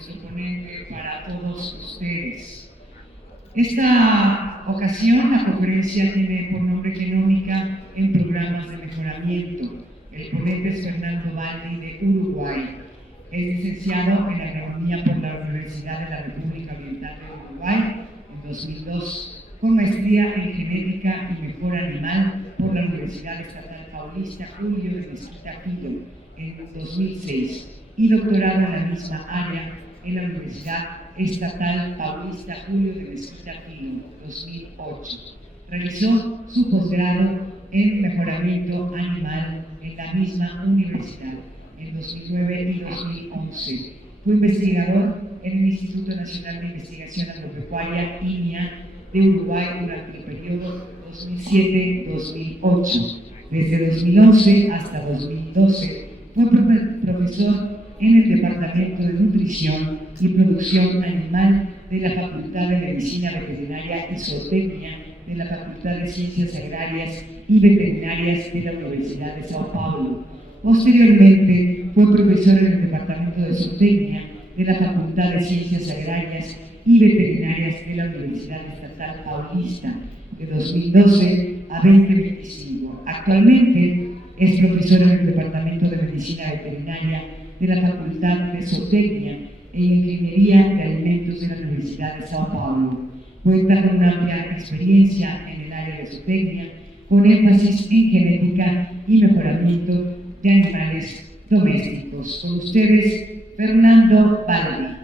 nuestro ponente, para todos ustedes. Esta ocasión, la conferencia tiene por nombre Genómica en programas de mejoramiento. El ponente es Fernando Baldi, de Uruguay. Es licenciado en Agronomía por la Universidad de la República Oriental de Uruguay en 2002, con maestría en Genética y Mejora Animal por la Universidad Estatal Paulista Julio de Mezquita Quilo en 2006 y doctorado en la misma área en la Universidad Estatal Paulista Julio de Mezquita Quilo 2008. Realizó su posgrado en Mejoramiento Animal en la misma universidad en 2009 y 2011. Fue investigador en el Instituto Nacional de Investigación Agropecuaria, INIA, de Uruguay durante el periodo 2007-2008. Desde 2011 hasta 2012 fue profesor en el Departamento de Nutrición y Producción Animal de la Facultad de Medicina Veterinaria y Zootecnia de la Facultad de Ciencias Agrarias y Veterinarias de la Universidad de Sao Paulo. Posteriormente fue profesor en el Departamento de Zootecnia de la Facultad de Ciencias Agrarias y Veterinarias de la Universidad Estatal Paulista de 2012 a 2025. Actualmente es profesor en el Departamento de Medicina Veterinaria de la Facultad de Zootecnia e Ingeniería de Alimentos de la Universidad de Sao Paulo. Cuenta con una amplia experiencia en el área de zootecnia, con énfasis en genética y mejoramiento de animales domésticos. Con ustedes, Fernando Baldi.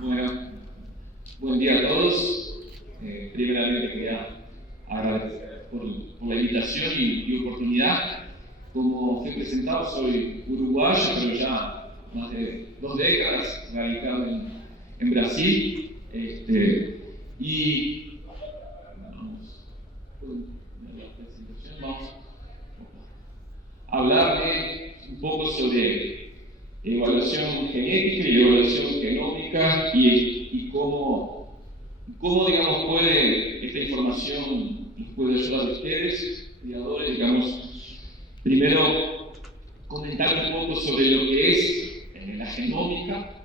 Bueno, buen día a todos. Primeramente quería agradecer por la invitación y oportunidad. Como fui presentado, soy uruguayo, pero ya más de 2 décadas radicado en Brasil. Y vamos a hablarle un poco sobre evaluación genética y evaluación genómica y cómo digamos, esta información nos puede ayudar a ustedes, criadores, digamos. Primero, comentar un poco sobre lo que es la genómica,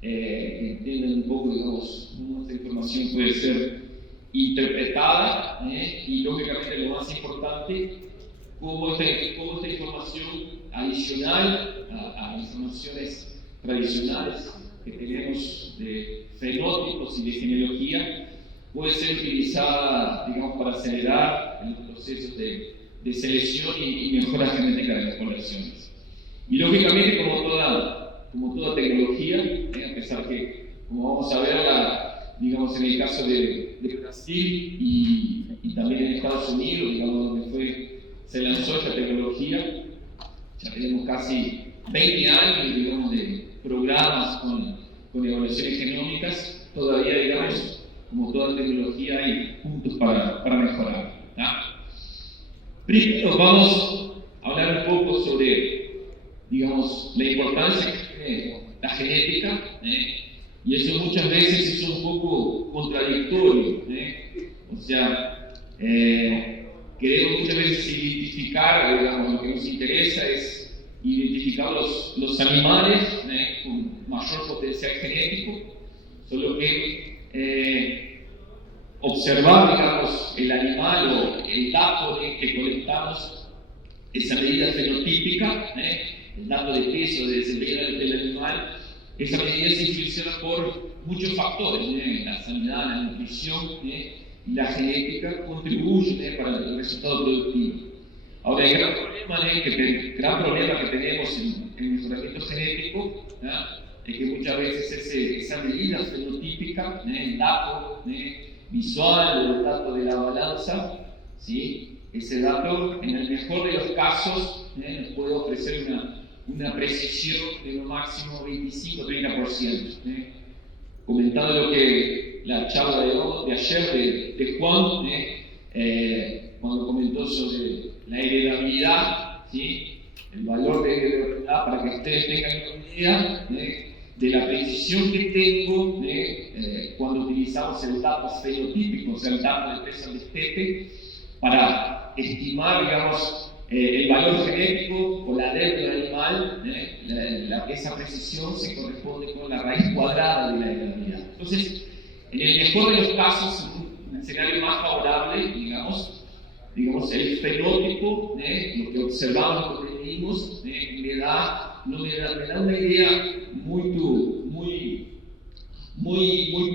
que entiendan un poco, digamos, cómo esta información puede ser interpretada, y lógicamente lo más importante, cómo esta información adicional a informaciones tradicionales que tenemos de fenotipos y de genealogía puede ser utilizada, digamos, para acelerar los procesos de selección y mejora genética de las poblaciones. Y lógicamente, como toda tecnología, a pesar que, como vamos a ver, digamos, en el caso de Brasil y también en Estados Unidos, digamos, donde se lanzó esta tecnología, ya tenemos casi 20 años, digamos, de programas con evaluaciones genómicas. Todavía, digamos, como toda tecnología, hay puntos para mejorar. Primero vamos a hablar un poco sobre, digamos, la importancia que tiene la genética, y eso muchas veces es un poco contradictorio, o sea, queremos muchas veces identificar, digamos, lo que nos interesa es identificar los animales con mayor potencial genético, solo que observar, digamos, el animal o el dato que colectamos, esa medida fenotípica, el dato de peso, de desempeño del animal, esa medida se influencia por muchos factores, la sanidad, la nutrición y la genética contribuyen para el resultado productivo. Ahora, el gran problema que tenemos en el mejoramiento genético es que muchas veces esa medida fenotípica, el dato visual o el dato de la balanza, ¿sí? Ese dato, en el mejor de los casos, nos puede ofrecer una precisión de lo máximo 25-30%. Comentando lo que la charla de ayer de Juan, cuando comentó sobre la heredabilidad, ¿sí? El valor de heredabilidad, para que ustedes tengan una idea de la precisión que tengo cuando utilizamos el dato fenotípico, o sea, el dato de peso al destete, para estimar, digamos, el valor genético o la DER del animal, esa precisión se corresponde con la raíz cuadrada de la edad. Entonces, en el mejor de los casos, un escenario más favorable, digamos, el fenótipo, lo que observamos, lo que medimos, me da una idea muy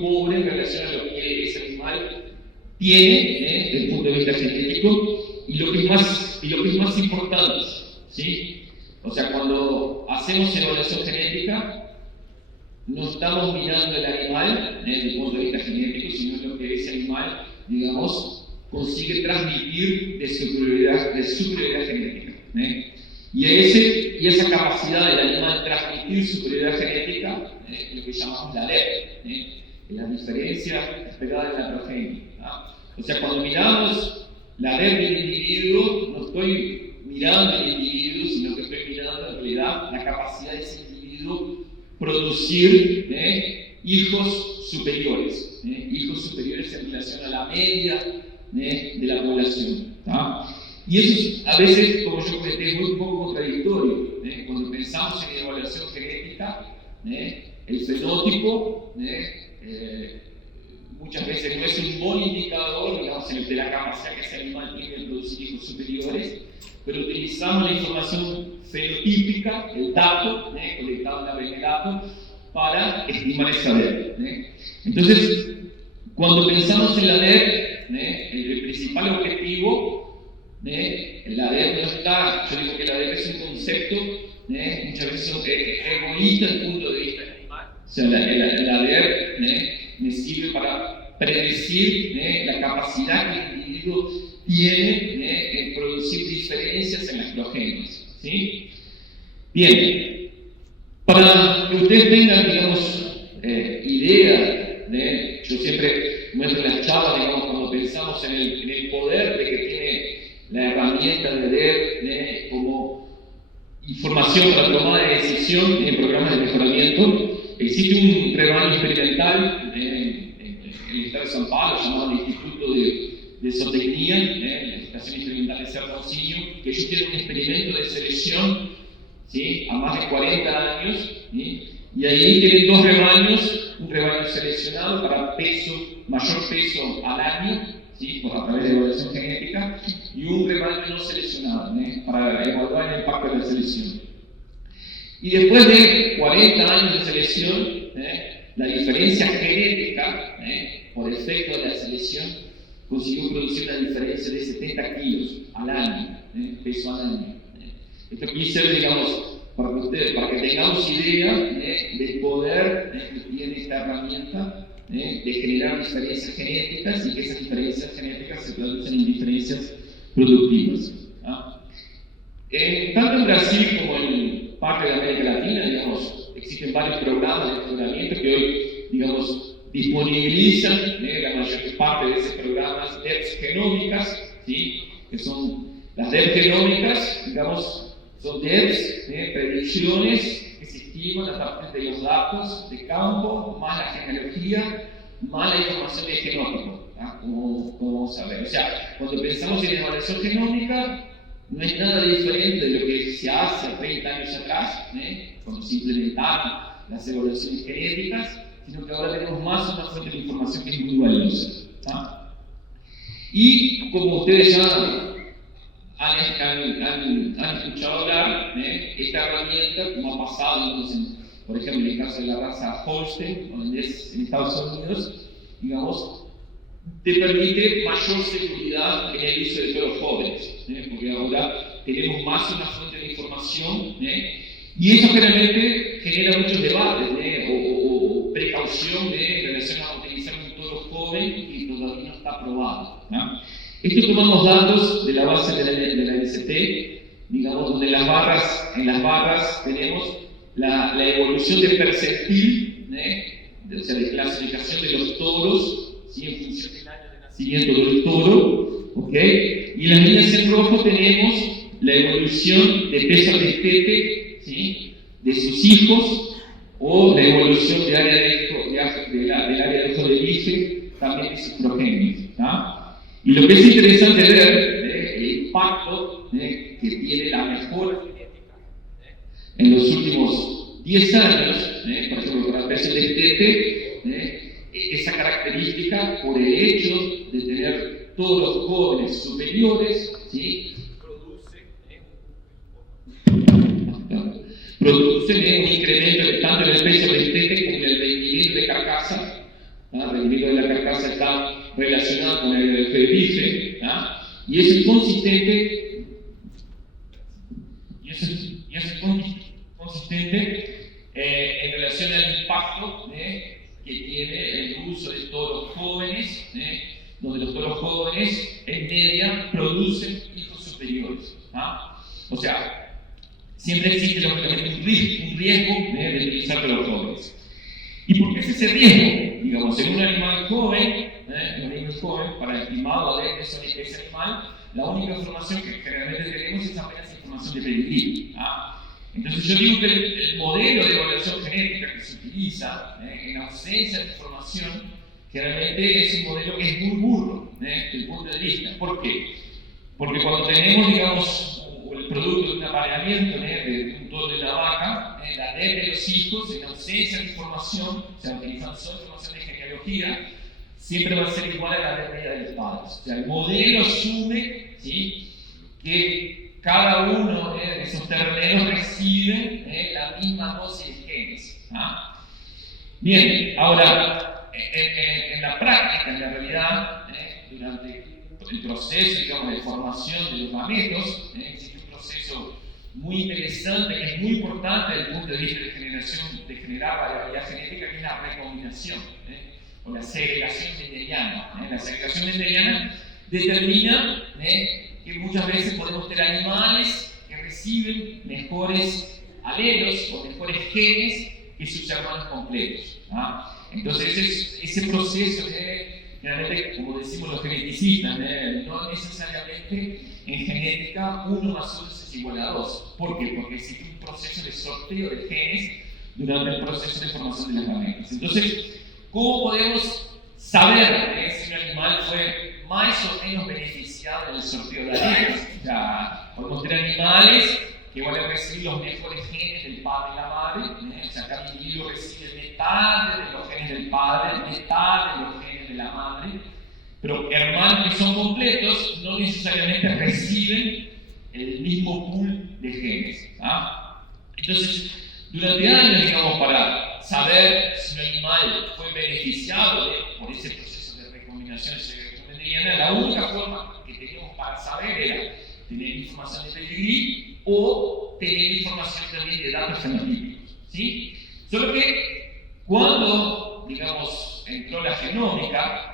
pobre en relación a lo que ese animal tiene desde el punto de vista genético y lo que es más importante, ¿sí? O sea, cuando hacemos evaluación genética, no estamos mirando el animal desde el punto de vista genético, sino lo que ese animal, digamos, consigue transmitir de superioridad genética. Y esa capacidad del animal de transmitir superioridad genética es lo que llamamos la DER, la diferencia esperada de la progenie. O sea, cuando miramos la DER del individuo, no estoy mirando el individuo, sino que estoy mirando en realidad la capacidad de ese individuo producir hijos superiores en relación a la media de la población. Y eso a veces, como yo comenté, es un poco contradictorio. Cuando pensamos en evaluación genética, el fenótipo muchas veces no es un buen indicador, digamos, de la capacidad que ese animal tiene de producir hijos superiores, pero utilizamos la información fenotípica, el dato, colectado en la base de datos, para estimar esa DER. Entonces, cuando pensamos en la DER, el principal objetivo, la DER no está, yo digo que la DER es un concepto, muchas veces egoísta desde el punto de vista animal. O sea, la DER me sirve para predecir la capacidad que el individuo tiene en producir diferencias en las progenies. ¿Sí? Bien, para que ustedes tengan, digamos, idea, yo siempre muestro las charlas, digamos, cuando pensamos en el poder de que tiene la herramienta de DER como información para tomar de decisión en programas de mejoramiento. Existe un rebaño experimental en el estado de San Pablo llamado el Instituto de Zootecnia, la Estación Experimental de Cerro Porcino, que ellos tienen un experimento de selección, ¿sí?, a más de 40 años, ¿sí? Y ahí tienen dos rebaños, un rebaño seleccionado para mayor peso al año, ¿sí?, a través de evaluación genética, y un rebaño no seleccionado, para evaluar el impacto de la selección. Y después de 40 años de selección, la diferencia genética, por efecto de la selección, consiguió producir una diferencia de 70 kilos al año, peso al año. Esto quiere ser, digamos, para que tengamos idea del poder que tiene esta herramienta de generar diferencias genéticas y que esas diferencias genéticas se traducen en diferencias productivas. Tanto en Brasil como en parte de América Latina, digamos, existen varios programas de mejoramiento que hoy, digamos, disponibilizan la mayor parte de esos programas DERs genómicas, ¿sí?, que son las DERs genómicas, digamos, son DERs, predicciones que se estiman a partir de los datos de campo, más la genealogía, más la información de genótipo, como vamos a ver. O sea, cuando pensamos en evaluación genómica, no es nada diferente de lo que se hace 30 años atrás, cuando se implementaron las evaluaciones genéticas, sino que ahora tenemos más una fuente de información que es muy valiosa. Y como ustedes ya han escuchado hablar, esta herramienta, como ha pasado, entonces, por ejemplo, en el caso de la raza Holstein, en Estados Unidos, digamos, te permite mayor seguridad en el uso de toros jóvenes, porque ahora tenemos más una fuente de información, y eso generalmente genera muchos debates o precaución en relación a utilizar un toro joven que todavía no está aprobado. Esto tomamos datos de la base de la NCT, digamos, donde en las barras tenemos la evolución de percentil, o sea, de clasificación de los toros, ¿sí?, en función del año de nacimiento del toro, ¿ok? Y en las líneas en rojo tenemos la evolución de peso de destete, ¿sí?, de sus hijos, o la evolución del área de ojo de bife, también de sus progenies. Y lo que es interesante ver el impacto que tiene la mejora genética en los últimos 10 años, por ejemplo, para peces de destete, esa característica por el hecho de tener todos los jóvenes superiores, ¿sí? Producen un incremento tanto en el peso de destete como en el rendimiento de carcasa. El rendimiento de la carcasa está relacionado con el bife, y es consistente en relación al impacto que tiene el uso de toros jóvenes, donde los toros jóvenes en media producen hijos superiores. O sea, siempre existe lógicamente un riesgo de utilizar toros jóvenes. ¿Y por qué es ese riesgo? Digamos, en un animal joven, para estimar o ver ese animal, la única información que generalmente tenemos es apenas información de pedigrí. Entonces yo digo que el modelo de evaluación genética que se utiliza en ausencia de información, generalmente es un modelo que es muy burdo desde el punto de vista. ¿Por qué? Porque cuando tenemos, digamos, el producto de un apareamiento de un toro de una vaca, la edad de los hijos, en ausencia de información, o sea, utilizando solo información de genealogía, siempre va a ser igual a la edad media de los padres. O sea, el modelo asume, ¿sí?, que cada uno de esos terneros recibe la misma dosis de genes. Bien, ahora, en la práctica, en la realidad, durante el proceso, digamos, de formación de los gametos, existe un proceso muy interesante, que es muy importante desde el punto de vista de generar variabilidad genética, que es la recombinación, o la segregación mendeliana. La segregación mendeliana determina que muchas veces podemos tener animales que reciben mejores alelos o mejores genes que sus hermanos completos. Entonces, ese proceso generalmente, como decimos los geneticistas, no necesariamente en genética 1 más 1 es igual a 2. ¿Por qué? Porque existe un proceso de sorteo de genes durante el proceso de formación de las gametas. Entonces, ¿cómo podemos saber si un animal fue más o menos beneficiado en el sorteo de alelos? O sea, podemos tener animales que van a recibir los mejores genes del padre y la madre, o sea, cada individuo recibe mitad de los genes del padre, mitad de los genes de la madre, pero hermanos que son completos no necesariamente reciben el mismo pool de genes. Entonces, durante años, digamos, para saber si un animal fue beneficiado por ese proceso de recombinación mendeliana, la única forma que teníamos para saber era tener información de pedigrí o tener información también de datos fenotípicos, ¿sí? Solo que cuando, digamos, entró la genómica,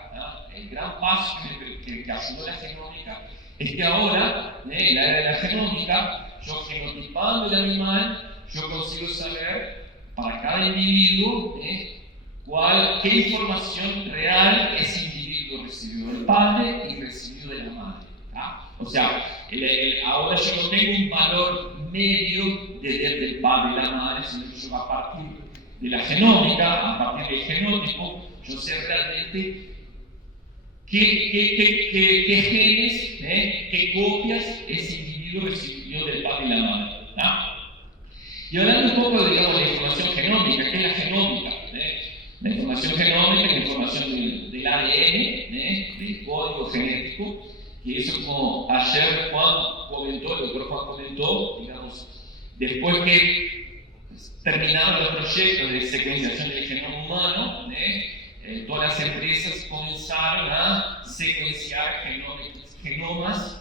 el gran paso que ayudó la genómica es que ahora, en la era de la genómica, yo genotipando el animal, yo consigo saber para cada individuo qué información real ese individuo recibió del padre y recibió de la madre. O sea, ahora yo no tengo un valor medio desde el padre y la madre, sino que yo a partir de la genómica, a partir del genótipo, yo sé realmente qué genes, qué copias ese individuo recibió del padre y la madre. Y hablando un poco, digamos, de la información genómica, ¿qué es la genómica? La información genómica es la información del ADN, del código genético, y eso, como ayer Juan comentó, el doctor Juan comentó, digamos, después que terminaron los proyectos de secuenciación del genoma humano, todas las empresas comenzaron a secuenciar genomas,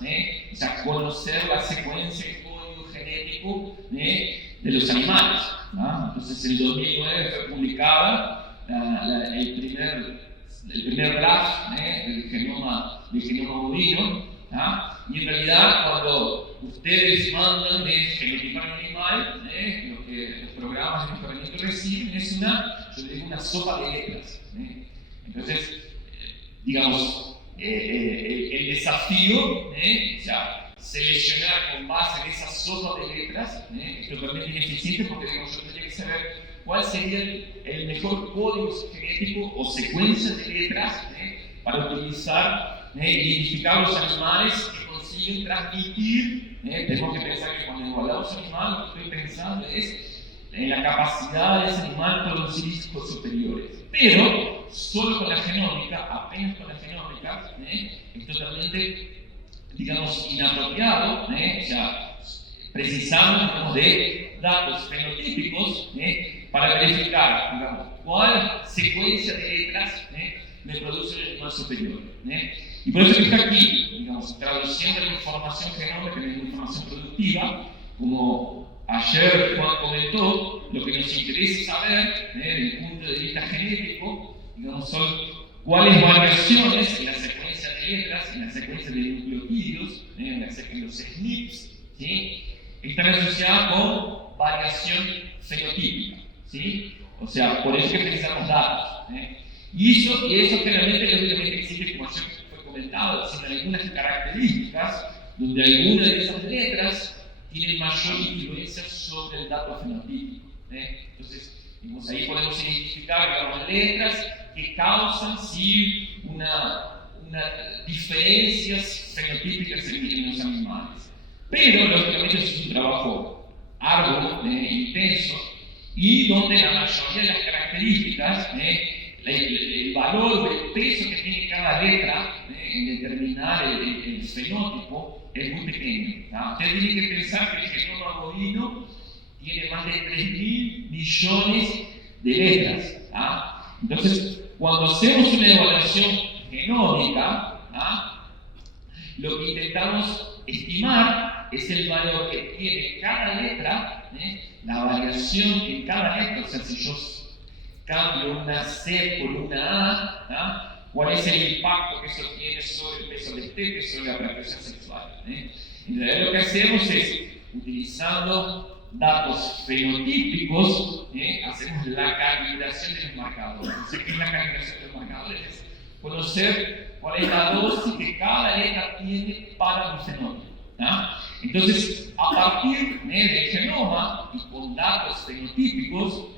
o sea, conocer la secuencia del código genético de los animales. Entonces, en 2009 fue publicada el primer draft del genoma bovino, y en realidad cuando ustedes mandan de genotipar un animal, lo que los programas de mejoramiento reciben es una sopa de letras. Entonces, digamos, el desafío, o sea, seleccionar con base en esa sopa de letras, es totalmente ineficiente porque, digamos, yo tendría que saber cuál sería el mejor código genético o secuencia de letras para utilizar identificar los animales que consiguen transmitir. Tenemos que pensar que cuando evaluamos un animal, lo que estoy pensando es en la capacidad de ese animal de producir hijos superiores. Pero solo con la genómica, apenas con la genómica, es totalmente, digamos, inapropiado. O sea, precisamos de datos fenotípicos para verificar, digamos, cuál secuencia de letras me produce el animal superior. Y por eso está aquí, digamos, traduciendo la información genómica en la información productiva, como ayer Juan comentó, lo que nos interesa saber desde el punto de vista genético, digamos, son cuáles variaciones en la secuencia de letras, en la secuencia de nucleotídeos, en los SNPs, ¿sí? Están asociadas con variación fenotípica, ¿sí? O sea, por eso que precisamos datos. Y eso claramente, lógicamente, existe, como ayer fue comentado, sin algunas características donde alguna de esas letras tienen mayor influencia sobre el dato fenotípico. Entonces, digamos, ahí podemos identificar, digamos, letras que causan sí diferencias fenotípicas en los animales. Pero, lógicamente, eso es un trabajo arduo, intenso, y donde la mayoría de las características, el valor o el peso que tiene cada letra en determinar el fenótipo es muy pequeño. Usted tiene que pensar que el genoma bovino tiene más de 3.000 millones de letras. Entonces, cuando hacemos una evaluación genómica, lo que intentamos estimar es el valor que tiene cada letra, la variación en cada letra. O sea, si yo cambio una C por una A, ¿cuál es el impacto que eso tiene sobre el peso del tete, sobre la preferencia sexual? Entonces, lo que hacemos es, utilizando datos fenotípicos, hacemos la calibración de los marcadores. ¿Qué es la calibración de los marcadores? Es conocer cuál es la dosis que cada letra tiene para un fenótipo. Entonces, a partir del genoma y con datos fenotípicos,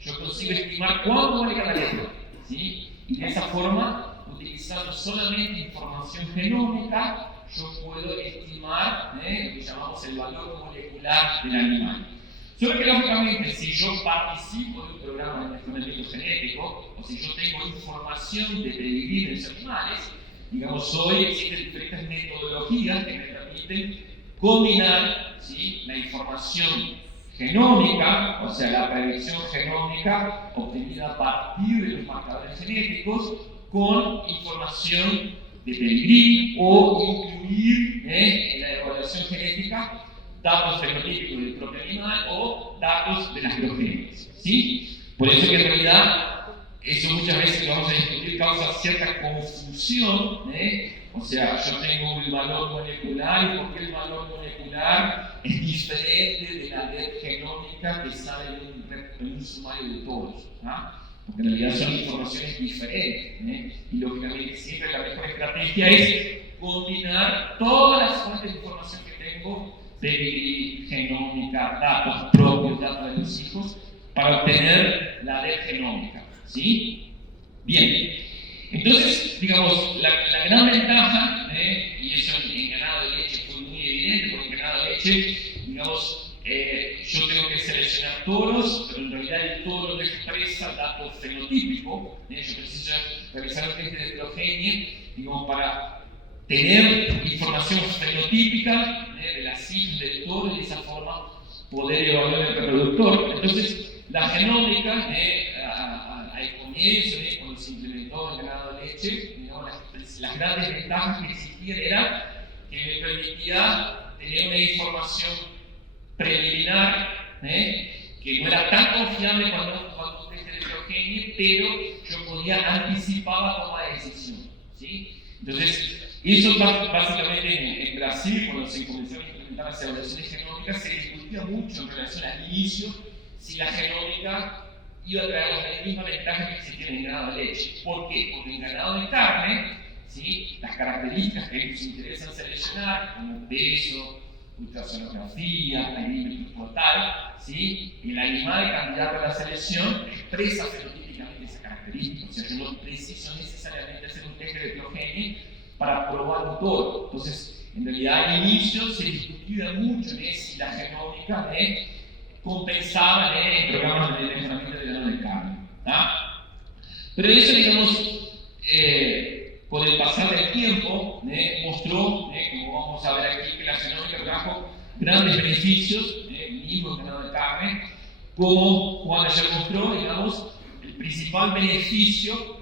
yo consigo estimar cuánto vale cada letra. ¿Sí? Y de esa forma, utilizando solamente información genómica, yo puedo estimar lo que llamamos el valor molecular del animal. Solo que, lógicamente, si yo participo de un programa de mejoramiento genético, o si yo tengo información de pedigrí de los animales, digamos, hoy existen diferentes metodologías que me permiten combinar, ¿sí?, la información genómica, o sea, la predicción genómica obtenida a partir de los marcadores genéticos, con información de pedigrí o incluir en la evaluación genética datos fenotípicos del propio animal o datos de las progenies. ¿Sí? Por eso que en realidad eso muchas veces lo vamos a discutir causa cierta confusión. O sea, yo tengo un valor molecular y por qué el valor molecular es diferente de la red genómica que sale en un sumario de todos. Porque en realidad son informaciones diferentes. Y lógicamente siempre la mejor estrategia es combinar todas las fuentes de información que tengo, pedigrí, genómica, datos propios, datos de los hijos, para obtener la red genómica. ¿Sí? Bien. Entonces, digamos, la gran ventaja, y eso en ganado de leche fue muy evidente, porque en ganado de leche, digamos, yo tengo que seleccionar toros, pero en realidad el toro no expresa datos fenotípicos. Yo preciso realizar un test de progenie, digamos, para tener información fenotípica de las hijas del toro y de esa forma poder evaluar el reproductor. Entonces, la genómica, al comienzo, cuando se implementó el ganado de leche, digamos, las grandes ventajas que existían eran que me permitía tener una información preliminar, que no era tan confiable cuando un test de progenie, pero yo podía anticipar la toma de decisión. ¿Sí? Entonces, eso básicamente en Brasil, cuando se comenzaron a implementar las evaluaciones genómicas, se discutía mucho en relación al inicio si la genómica iba a traer las mismas ventajas que existían en ganado de leche. ¿Por qué? Porque en ganado de carne, ¿sí?, las características que nos interesan seleccionar, como peso, ultrasonografía, perímetro total, ¿sí?, el animal candidato a la selección expresa fenotípicamente esa característica. O sea, yo no preciso necesariamente hacer un test de progenie para probar un toro. Entonces, en realidad al inicio se discutía mucho si la genómica compensaba en programas de mejoramiento del grano de carne. Pero eso, digamos, con el pasar del tiempo, mostró, como vamos a ver aquí, que la genómica trajo grandes beneficios, mínimo en grano de carne, como Juan ya mostró, digamos, el principal beneficio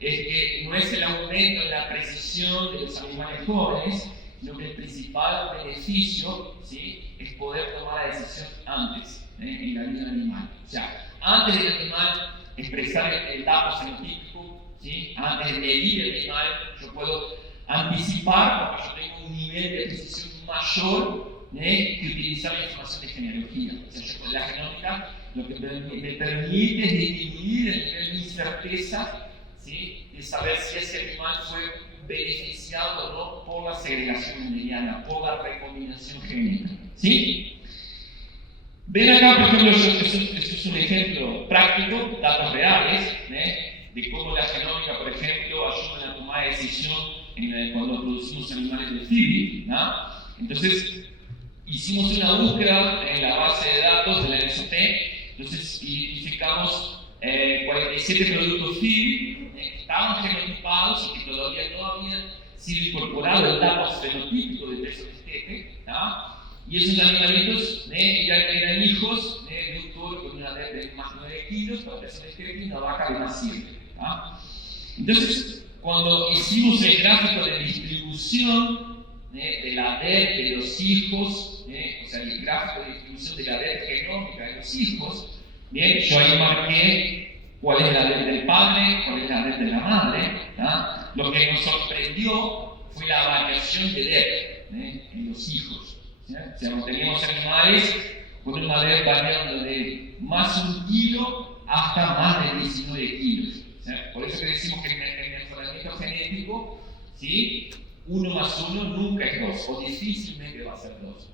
es que no es el aumento en la precisión de los animales jóvenes, sino que el principal beneficio, ¿sí?, es poder tomar la decisión antes en la vida del animal. O sea, antes del animal expresar el dato fenotípico, ¿sí?, antes de medir el animal, yo puedo anticipar, porque yo tengo un nivel de precisión mayor que utilizar la información de genealogía. O sea, yo con la genómica lo que me permite es disminuir el nivel de incerteza, ¿sí?, de saber si ese animal fue beneficiado o no por la segregación mendeliana, por la recombinación genética. ¿Sí? Ven acá, por ejemplo, esto es un ejemplo práctico, datos reales, de cómo la genómica, por ejemplo, ayuda en la toma de decisión cuando producimos animales de feeding, ¿no? Entonces, hicimos una búsqueda en la base de datos de la NSP, entonces identificamos 47 productos feeding que estaban genotipados y que todavía no habían sido incorporados el dato fenotípico de peso de estepe, ¿no? Y esos animalitos ya eran hijos de un toro con una red de más de 9 kilos para peso de estepe y una vaca de más 7. ¿No? Entonces, cuando hicimos el gráfico de distribución de la red de los hijos, o sea, el gráfico de distribución de la red genómica de los hijos, bien, yo ahí marqué cuál es la red del padre, cuál es la red de la madre. ¿No? Lo que nos sorprendió fue la variación de red en los hijos. ¿Sí? O sea, teníamos animales con una red variando de más 1 kilo hasta más de 19 kilos. ¿Sí? Por eso que decimos que en el mejoramiento genético, ¿sí?, 1 más 1 nunca es 2, o difícilmente va a ser 2.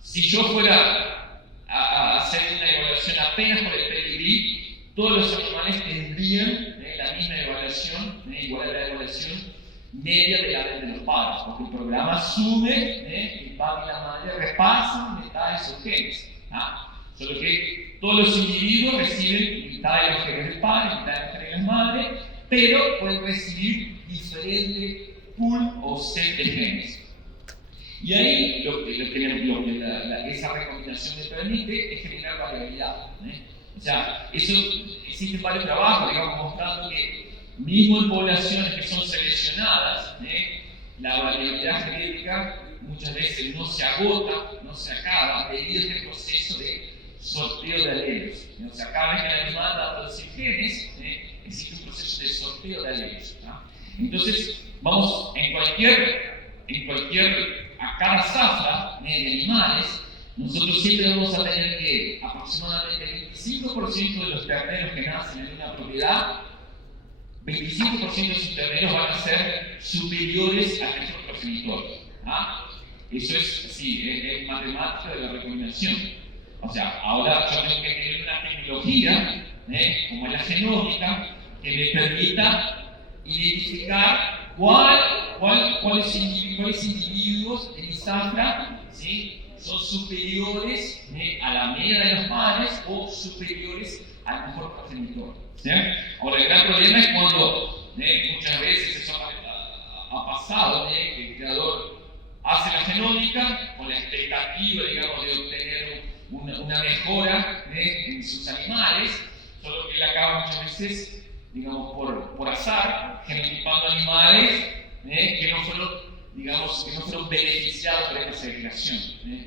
Si yo fuera a hacer una evaluación apenas por el pedigrí, todos los animales tendrían la misma evaluación, igual a la evaluación media de la red de los padres, porque el programa asume que el padre y la madre repasan mitad de sus genes. Solo que todos los individuos reciben mitad de los genes del padre, mitad de los genes de la madre, pero pueden recibir diferentes pool o set de genes. Y ahí lo que esa recombinación me permite es generar variabilidad. O sea, existen varios trabajos, digamos, mostrando que mismo en poblaciones que son seleccionadas, la variabilidad genética muchas veces no se agota, no se acaba, debido a este proceso de sorteo de alelos. O sea, cada vez que el animal va a producir genes, existe un proceso de sorteo de alelos. Entonces, vamos, a cada zafra de animales, nosotros siempre vamos a tener que aproximadamente el 25% de los terneros que nacen en una propiedad, 25% de sus terneros van a ser superiores al nuestro progenitor. Eso es así, es matemática de la recombinación. O sea, ahora yo tengo que tener una tecnología, como es la genómica, que me permita identificar cuáles individuos de mi zafra, ¿sí?, son superiores a la media de los padres o superiores al mejor progenitor. ¿Sí? Ahora, el gran problema es cuando muchas veces eso ha pasado, que el creador hace la genómica con la expectativa, digamos, de obtener una mejora en sus animales, solo que él acaba muchas veces, digamos, por azar, genotipando animales que no fueron beneficiados por esta segregación.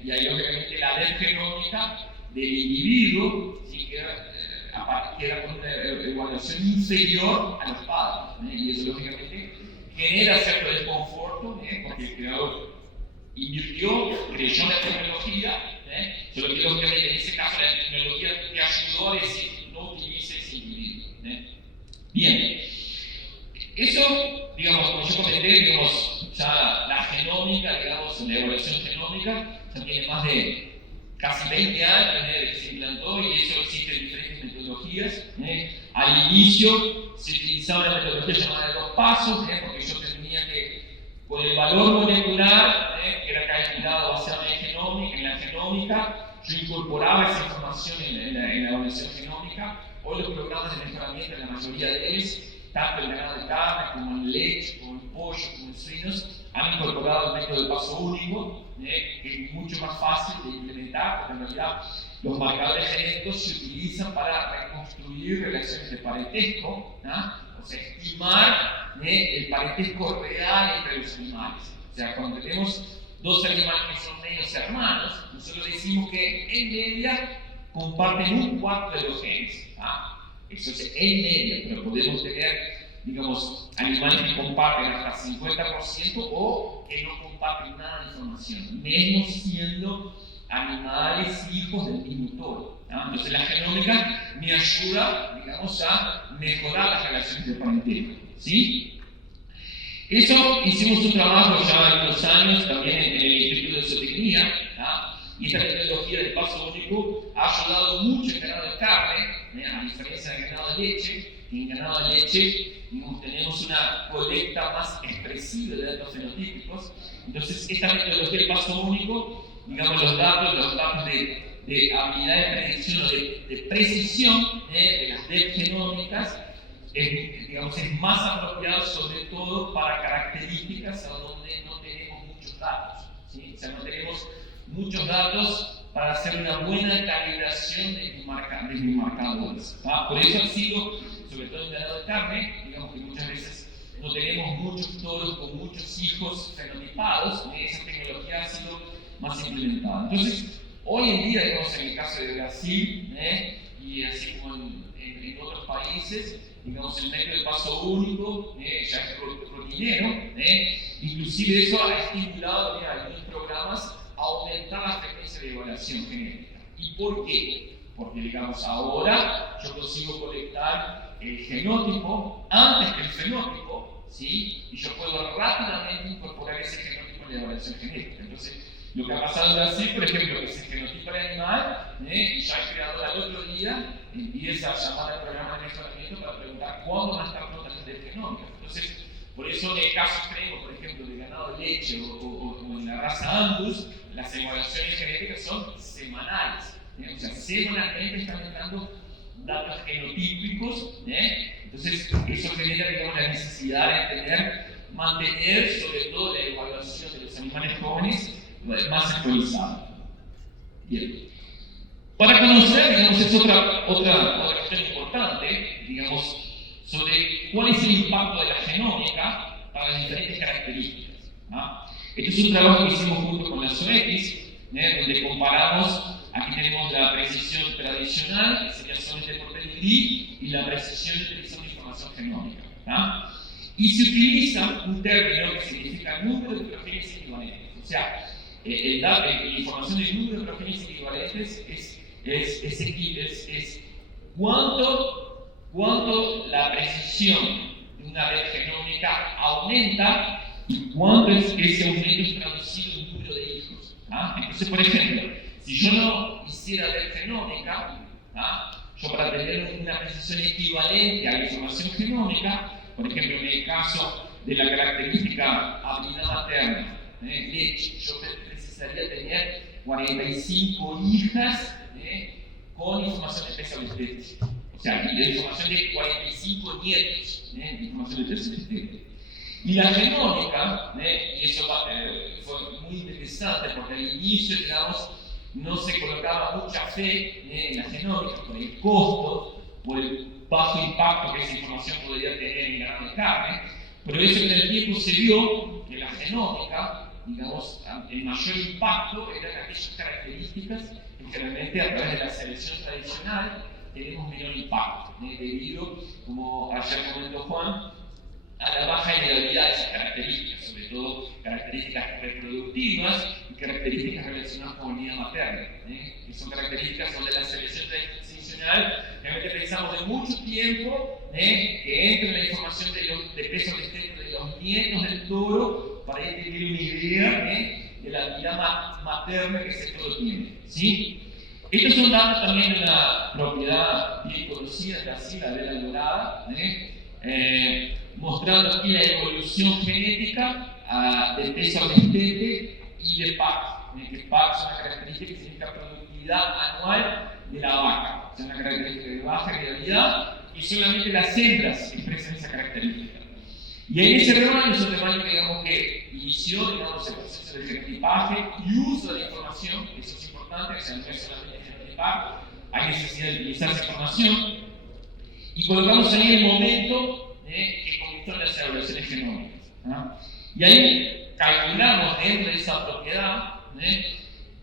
Y ahí, obviamente, la red genómica del individuo sí queda con una evaluación inferior a los padres. Y eso, lógicamente, genera cierto desconforto, porque el creador invirtió, creyó en la tecnología, solo que, lógicamente, en ese caso, la tecnología te ayudó a decir no utilice ese individuo. Bien. Eso, digamos, como yo comenté, digamos, ya la genómica, digamos, la evaluación genómica, ya tiene más de casi 20 años que se implantó, y eso existe en diferentes metodologías. Al inicio se utilizaba una metodología llamada de 2 pasos, porque yo tenía que con el valor molecular, que era calculado basado en la genómica, yo incorporaba esa información en la evaluación genómica. Hoy los programas de mejoramiento, en la mayoría de ellos, tanto en ganado de carne, como en leche, como en pollo, como en suinos, han incorporado el método de paso único, que es mucho más fácil de implementar, porque en realidad los marcadores genéticos se utilizan para reconstruir relaciones de parentesco, o sea, estimar el parentesco real entre los animales. O sea, cuando tenemos dos animales que son medios hermanos, nosotros decimos que en media comparten un cuarto de los genes. Eso es en media, pero podemos tener, digamos, animales que comparten hasta 50% o que no comparten nada de información, mismo siendo animales hijos del mismo toro. Entonces la genómica me ayuda, digamos, a mejorar las relaciones de parentesco. ¿Sí? Eso hicimos un trabajo ya hace unos años también en el Instituto de Zootecnia, y esta tecnología del paso único ha ayudado mucho en ganado de carne, a diferencia del ganado de leche. En ganado de leche, digamos, tenemos una colecta más expresiva de datos fenotípicos. Entonces, esta metodología del paso único, digamos, los datos de habilidad de predicción o de precisión de las DEP genómicas, es más apropiado sobre todo para características a donde no tenemos muchos datos. ¿Sí? O sea, no tenemos muchos datos para hacer una buena calibración de mis marcadores. Por eso ha sido, sobre todo en ganado de carne, digamos que muchas veces no tenemos muchos toros con muchos hijos fenotipados, esa tecnología ha sido más implementada. Entonces, hoy en día, digamos, en el caso de Brasil, y así como en otros países, digamos, el método de paso único ya es proteinero, inclusive eso ha estimulado algunos programas a aumentar la frecuencia de evaluación genética. ¿Y por qué? Porque, digamos, ahora yo consigo colectar el genótipo antes que el fenótipo, ¿sí? Y yo puedo rápidamente incorporar ese genótipo en la evaluación genética. Entonces, lo que ha pasado en Brasil, por ejemplo, que se genotipa el animal, y ya el creador al otro día empieza a llamar al programa de mejoramiento para preguntar cuándo van a estar prontas las DEP genómicas. Entonces, por eso en el caso extremo, por ejemplo, de ganado de leche o en la raza Angus, las evaluaciones genéticas son semanales. O sea, semanalmente están entrando datos genotípicos. Entonces, eso genera, digamos, la necesidad de mantener sobre todo la evaluación de los animales jóvenes más actualizada. Bien. Para conocer, digamos, es otra cuestión importante, digamos, sobre cuál es el impacto de la genómica para las diferentes características. Este es un trabajo que hicimos junto con la Zoetis, donde comparamos, aquí tenemos la precisión tradicional, que sería solamente por pedigrí, y la precisión de utilización de información genómica. Y se utiliza un término que significa número de progenes equivalentes. O sea, la información del número de progenes equivalentes es cuánto la precisión de una red genómica aumenta y cuánto ese aumento es traducido en número de hijos. Entonces, por ejemplo, si yo no hiciera red genómica, yo para tener una precisión equivalente a la información genómica, por ejemplo, en el caso de la característica habilidad materna, leche, yo precisaría tener 45 hijas con información de peso obstétrico. O sea, la información de 45 nietos, información de peso obstétrico. Y la genómica, y eso fue muy interesante porque al inicio, digamos, no se colocaba mucha fe en la genómica por el costo, por el bajo impacto que esa información podría tener en ganado de carne, pero eso con el tiempo se vio que la genómica, digamos, el mayor impacto eran aquellas características que generalmente a través de la selección tradicional tenemos menor impacto, debido, como ayer comentó Juan, a la baja heredabilidad de esas características, sobre todo características reproductivas y características relacionadas con la unidad materna, que son características donde la selección tradicional realmente pensamos de mucho tiempo que entre la información de peso obstétrico de los nietos del toro para tener una idea de la unidad materna que ese toro tiene. ¿Sí? Estos son datos también de una propiedad bien conocida en Brasil, la vela dorada, mostrando aquí la evolución genética de peso resistente y de PAC. Que PAC es una característica que significa productividad anual de la vaca. Es una característica de baja realidad y solamente las hembras expresan esa característica. Y en ese rebaño es un rebaño que, digamos, que inició, digamos, el proceso de genotipaje y uso de la información. Eso es importante, o sea, no es solamente genotipar, hay necesidad de utilizar esa información. Y colocamos ahí el momento que comenzó las evaluaciones genómicas. ¿No? Y ahí calculamos dentro de esa propiedad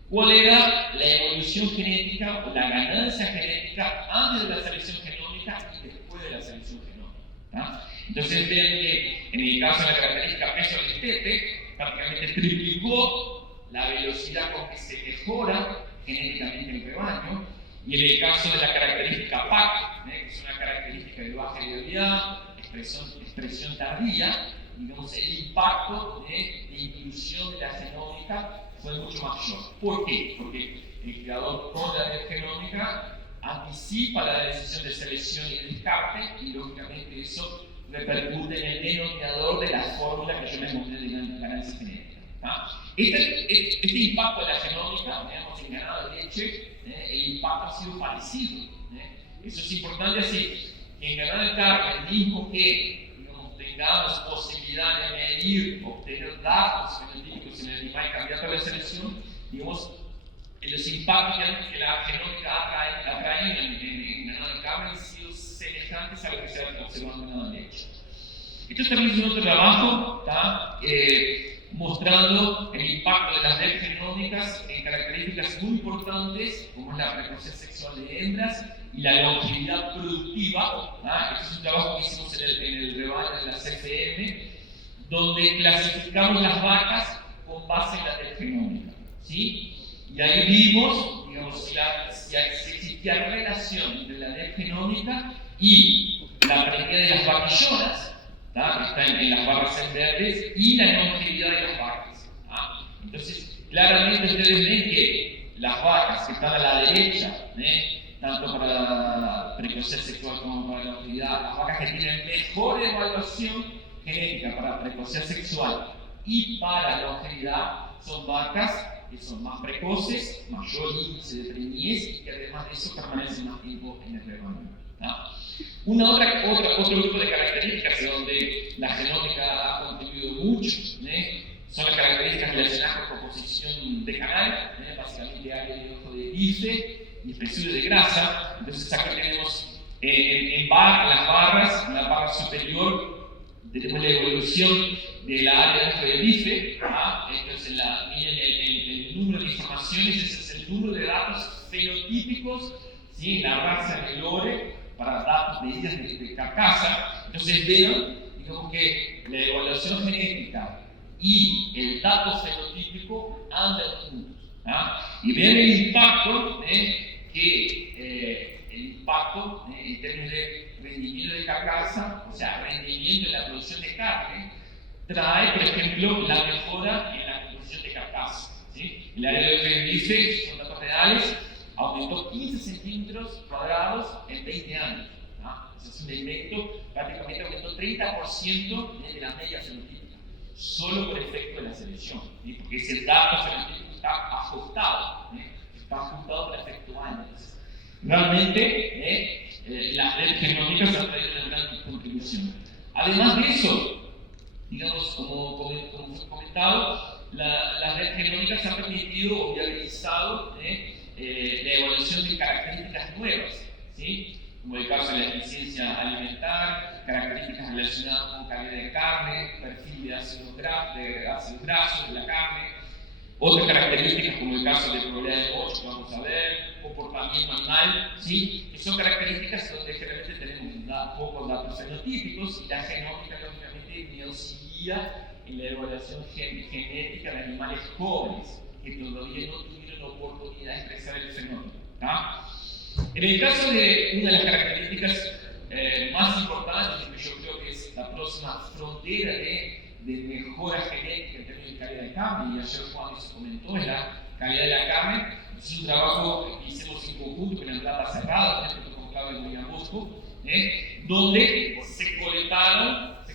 cuál era la evolución genética o la ganancia genética antes de la selección genómica y después de la selección genómica. ¿No? Entonces ven que en el caso de la característica peso resistente, prácticamente triplicó la velocidad con que se mejora genéticamente el rebaño, y en el caso de la característica PAC, que es una característica de baja fiabilidad, expresión tardía, digamos, el impacto de inclusión de la genómica fue mucho mayor. ¿Por qué? Porque el creador con la red genómica anticipa la decisión de selección y descarte, y lógicamente eso repercute en el denominador de la fórmula que yo les mostré de ganancia genética. Este impacto de la genómica, digamos, en ganado de leche, el impacto ha sido parecido. Eso es importante así, que en ganado de carne, mismo que, digamos, tengamos posibilidad de medir, obtener datos fenotípicos en el animal candidato a la selección, digamos, los impactos que la genómica ha traído en ganado de carne han sido semejantes a lo que se ha observado en ganado de leche. Esto también es otro trabajo, mostrando el impacto de las redes genómicas en características muy importantes, como es la precocez sexual de hembras y la longevidad productiva. Este es un trabajo que hicimos en el rebaño de la CFM, donde clasificamos las vacas con base en la red genómica. ¿Sí? Y ahí vimos, digamos, si existía relación entre la red genómica y la preñez de las vaquillonas, que está en las barras en verdes, y la longevidad de las vacas. Entonces, claramente ustedes ven que las vacas que están a la derecha, tanto para la precocez sexual como para la longevidad, las vacas que tienen mejor evaluación genética para precocez sexual y para longevidad son vacas que son más precoces, mayor índice de preñez y que además de eso permanecen más tiempo en el rebaño. Otro grupo de características donde la genómica ha contribuido mucho son las características relacionadas con composición de canal, básicamente área de ojo de bife y espesura de grasa. Entonces acá tenemos las barras, en la barra superior tenemos la evolución de la área de ojo de bife. Entonces miren el número de informaciones, ese es el número de datos fenotípicos, ¿sí? La raza en el lore para datos medidas de carcasa. Entonces vean, digamos, que la evaluación genética y el dato fenotípico andan juntos. Y vean el impacto en términos de rendimiento de carcasa, o sea, rendimiento en la producción de carne, trae, por ejemplo, la mejora en la composición de carcasa. ¿Sí? El área de bife, son datos reales, aumentó 15 centímetros cuadrados en 20 años. Ese es un elemento, prácticamente aumentó 30% de la media fenotípica, solo por efecto de la selección, porque ese dato fenotípico está ajustado por efecto año. Realmente, las redes genómicas han traído una gran contribución. Además de eso, digamos, como fue comentado, las redes genómicas han permitido o viabilizado la evolución de características nuevas, ¿sí? Como el caso de la eficiencia alimentar, características relacionadas con calidad de carne, perfil de ácidos grasos de la carne, otras características como el caso de probabilidad de mocho que vamos a ver, comportamiento animal, ¿sí? Que son características donde generalmente tenemos pocos datos fenotípicos y la genómica lógicamente me auxilia en la evaluación genética de animales jóvenes que todavía no tuvieron oportunidad de expresar el fenótipo. En el caso de una de las características más importantes, que yo creo que es la próxima frontera de mejora genética en términos de calidad de carne, y ayer Juan se comentó, es la calidad de la carne. Es un trabajo que hicimos en conjunto con la plata cerrada, con Claudio William Bosco, donde se colectaron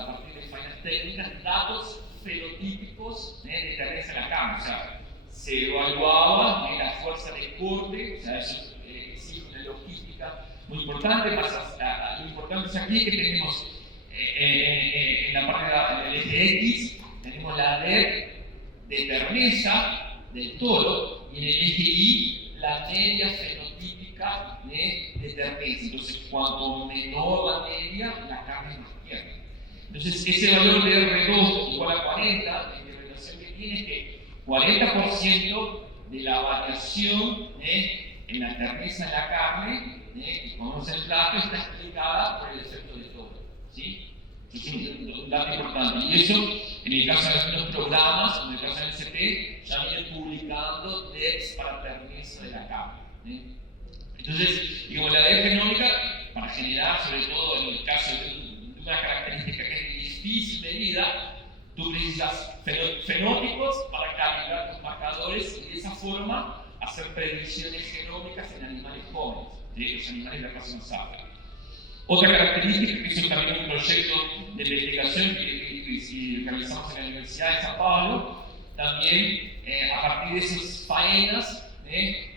a partir de faenas técnicas datos fenotípicos de terneza en la carne. O sea, se evaluaba la fuerza de corte, o sea, eso exige una logística muy importante. Lo importante es aquí que tenemos en la parte del eje X, tenemos la red de terneza del toro, y en el eje Y, la media fenotípica de terneza. Entonces, cuanto menor la media, la carne es más tierna. Entonces, ese valor de R2 igual a 40, la interpretación que tiene es que 40% de la variación en la terneza de la carne, que conoce el plato, está explicada por el efecto de toro. ¿Sí? Es un dato importante. Y eso, en el caso de algunos programas, como en el caso del CP, ya vienen publicando DEX para terneza de la carne. Entonces, digamos, la DEX genómica, para generar, sobre todo en el caso de una característica que es de difícil medida, tú precisas fenótipos para calibrar tus marcadores y de esa forma hacer predicciones genómicas en animales jóvenes, los animales de raza más alta. Otra característica, que es también un proyecto de investigación que realizamos en la Universidad de San Pablo, también a partir de esas faenas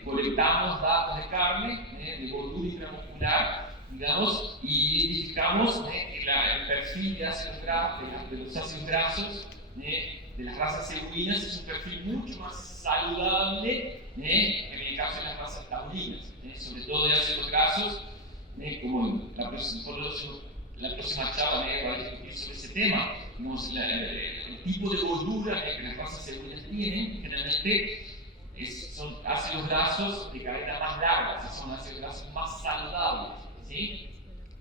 colectamos datos de carne, de gordura intramuscular, digamos, y identificamos el perfil de los ácidos grasos de las grasas cebuinas es un perfil mucho más saludable que en el caso de las grasas taurinas, sobre todo de ácidos grasos. Como la próxima charla va a discutir sobre ese tema, el tipo de gordura que las grasas cebuinas tienen, generalmente son ácidos grasos de cadena más larga, son ácidos grasos más saludables, ¿sí?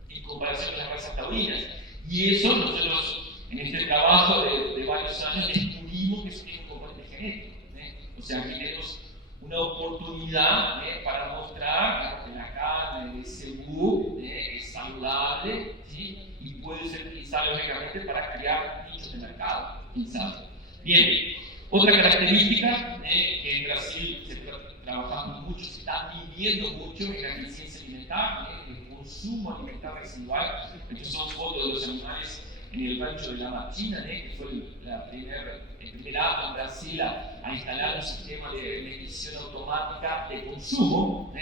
En comparación con las grasas taurinas. Y eso nosotros en este trabajo de varios años descubrimos que eso tiene un componente genético. O sea, aquí tenemos una oportunidad para mostrar que la carne de cebú es saludable, ¿sí? Y puede ser utilizada lógicamente para crear nichos de mercado. Bien, otra característica que en Brasil se está trabajando mucho, se está midiendo mucho en la eficiencia alimentaria, el consumo alimentar residual. Estas son fotos de los animales en el rancho de la Machina, que fue el primer acto en Brasil a instalar un sistema de medición automática de consumo.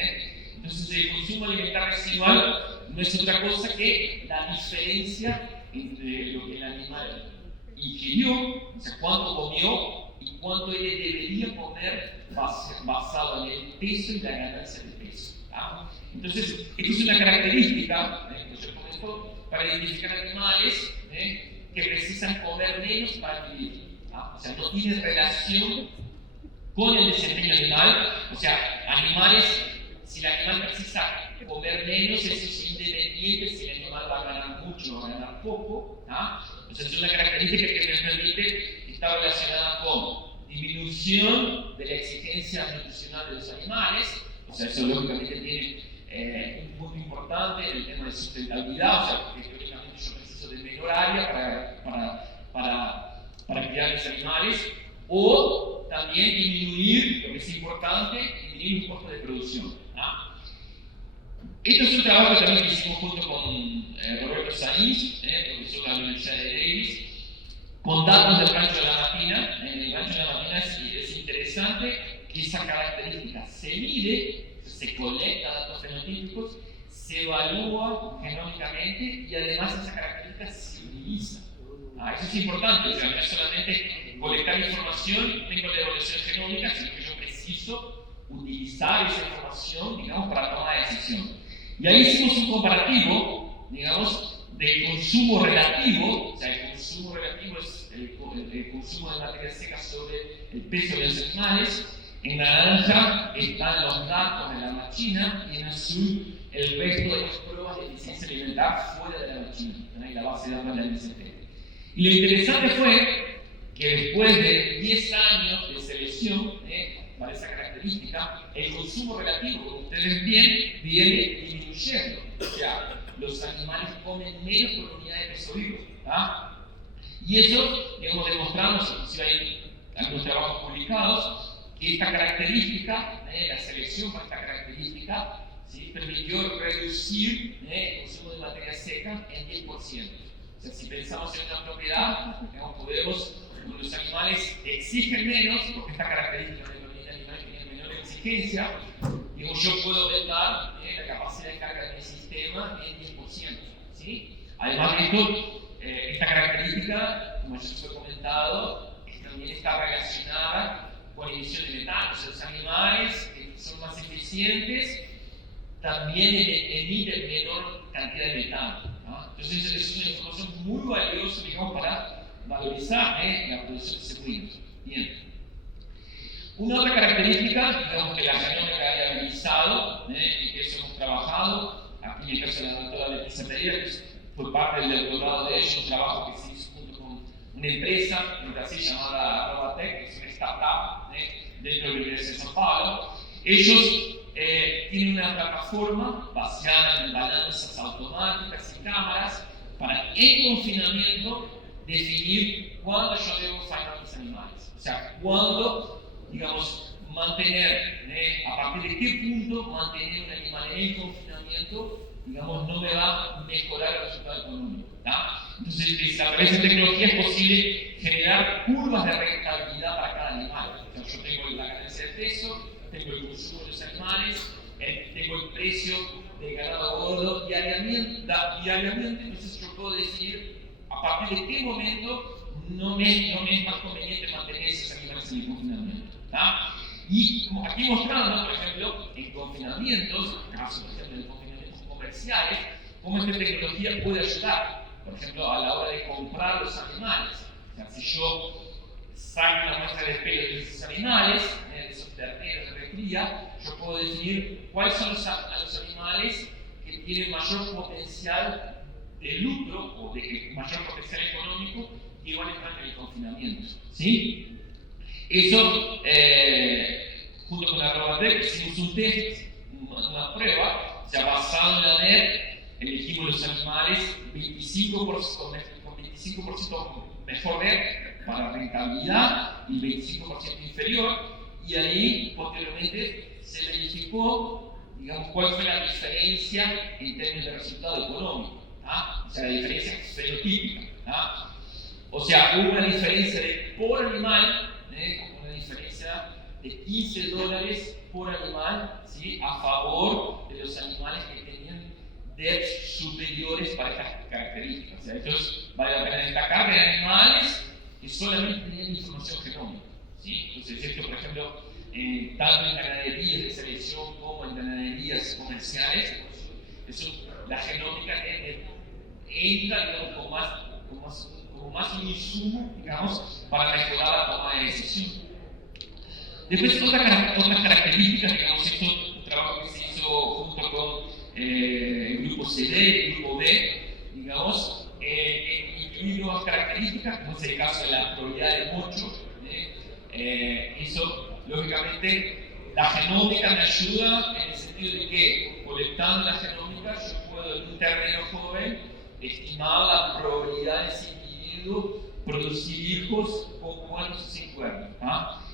Entonces, el consumo alimentar residual no es otra cosa que la diferencia entre lo que el animal ingirió, o sea, cuánto comió y cuánto él debería comer basado en el peso y la ganancia de peso. Entonces, esto es una característica que yo comento para identificar animales que precisan comer menos para vivir. O sea, no tiene relación con el desempeño animal. O sea, animales, si el animal precisa comer menos, eso es independiente si el animal va a ganar mucho o va a ganar poco. O sea, es una característica que me permite estar relacionada con disminución de la exigencia nutricional de los animales. O sea, eso lógicamente tiene un punto importante en el tema de sustentabilidad. O sea, porque teóricamente yo preciso de menor área para criar mis animales, o también disminuir, lo que es importante, disminuir los costos de producción. Esto es un trabajo también que hicimos junto con Roberto Sainz, profesor de la Universidad de Davis, con datos del rancho de la Matina. En el rancho de la Matina es interesante que esa característica se mide, se colecta datos fenotípicos, se evalúa genómicamente y además esa característica se utiliza. Eso es importante, o sea, no es solamente colectar información, tengo la evaluación genómica, sino que yo preciso utilizar esa información, digamos, para tomar decisión. Y ahí hicimos un comparativo, digamos, del consumo relativo. O sea, el consumo relativo es el consumo de materias secas sobre el peso de los animales. En naranja están los datos de la Machina y en azul el resto de las pruebas de eficiencia alimentar fuera de la Machina, en la base de datos de la MST. Y lo interesante fue que después de 10 años de selección para esa característica, el consumo relativo, como ustedes ven, viene disminuyendo. O sea, los animales comen menos por unidad de peso vivo. Y eso, digamos, demostramos, inclusive hay algunos trabajos publicados, que esta característica, la selección para esta característica, ¿sí?, permitió reducir el consumo de materia seca en 10%. O sea, si pensamos en una propiedad, digamos, podemos, los animales exigen menos, porque esta característica de los animales que tienen menor exigencia, digo, yo puedo aumentar la capacidad de carga de mi sistema en 10%. ¿Sí? Además de esto, esta característica, como ya fue comentado, también está relacionada con la emisión de metano. O sea, los animales que son más eficientes también emiten menor cantidad de metano, ¿no? Entonces es una información muy valiosa, digamos, para valorizar la producción de cebuinos. Bien. Una otra característica, digamos, que la genómica ha analizado, y que eso hemos trabajado, aquí en el caso de la doctora Leticia Pereira, que fue parte del doctorado de ellos, un trabajo que se hizo junto con una empresa en Brasil llamada Robatec, que es una startup dentro de la Universidad de São Paulo. Ellos tienen una plataforma basada en balanzas automáticas y cámaras para, en confinamiento, definir cuándo yo debo faenar mis animales. O sea, cuándo, digamos, mantener, a partir de qué punto mantener un animal en confinamiento, digamos, no me va a mejorar el resultado económico. ¿Tá? Entonces, a través de tecnología es posible generar curvas de rentabilidad para cada animal. O sea, yo tengo la ganancia de peso, tengo el consumo de los animales, tengo el precio del ganado gordo diariamente, entonces yo puedo decidir a partir de qué momento no me es más conveniente mantener esos animales en el confinamiento. ¿Tá? Y aquí mostrando, por ejemplo, en confinamientos, en el caso, por ejemplo, de confinamientos comerciales, cómo esta tecnología puede ayudar, por ejemplo, a la hora de comprar los animales. O sea, si yo saco una muestra de pelo de esos animales, de esos terneros de recría, yo puedo definir cuáles son los animales que tienen mayor potencial de lucro o de mayor potencial económico que van a estar en el confinamiento. ¿Sí? Eso, junto con la Robatec, hicimos un test, una prueba, o sea, basado en la NER, elegimos los animales 25% mejor NER para rentabilidad y 25% inferior, y ahí posteriormente se verificó, digamos, cuál fue la diferencia en términos de resultado económico, ¿tá? O sea, la diferencia fenotípica, ¿tá? O sea, hubo una diferencia de por animal, una diferencia de $15 por animal, ¿sí? A favor de los animales que tenían DEPs superiores para estas características. O sea, entonces vale la pena destacar de animales que solamente tenían información genómica, ¿sí? Entonces, esto, por ejemplo, tanto en ganaderías de selección como en ganaderías comerciales, eso, la genómica entra, digamos, como más un insumo, digamos, para mejorar la toma de decisión. Después, otras características, digamos, esto es un trabajo que se hizo junto con el grupo CD, el grupo B, digamos, incluir nuevas características, como es el caso de la probabilidad de mocho. Eso, lógicamente, la genómica me ayuda en el sentido de que, colectando la genómica, yo puedo en un terreno joven estimar la probabilidad de ese individuo producir hijos con cuernos o sin cuernos.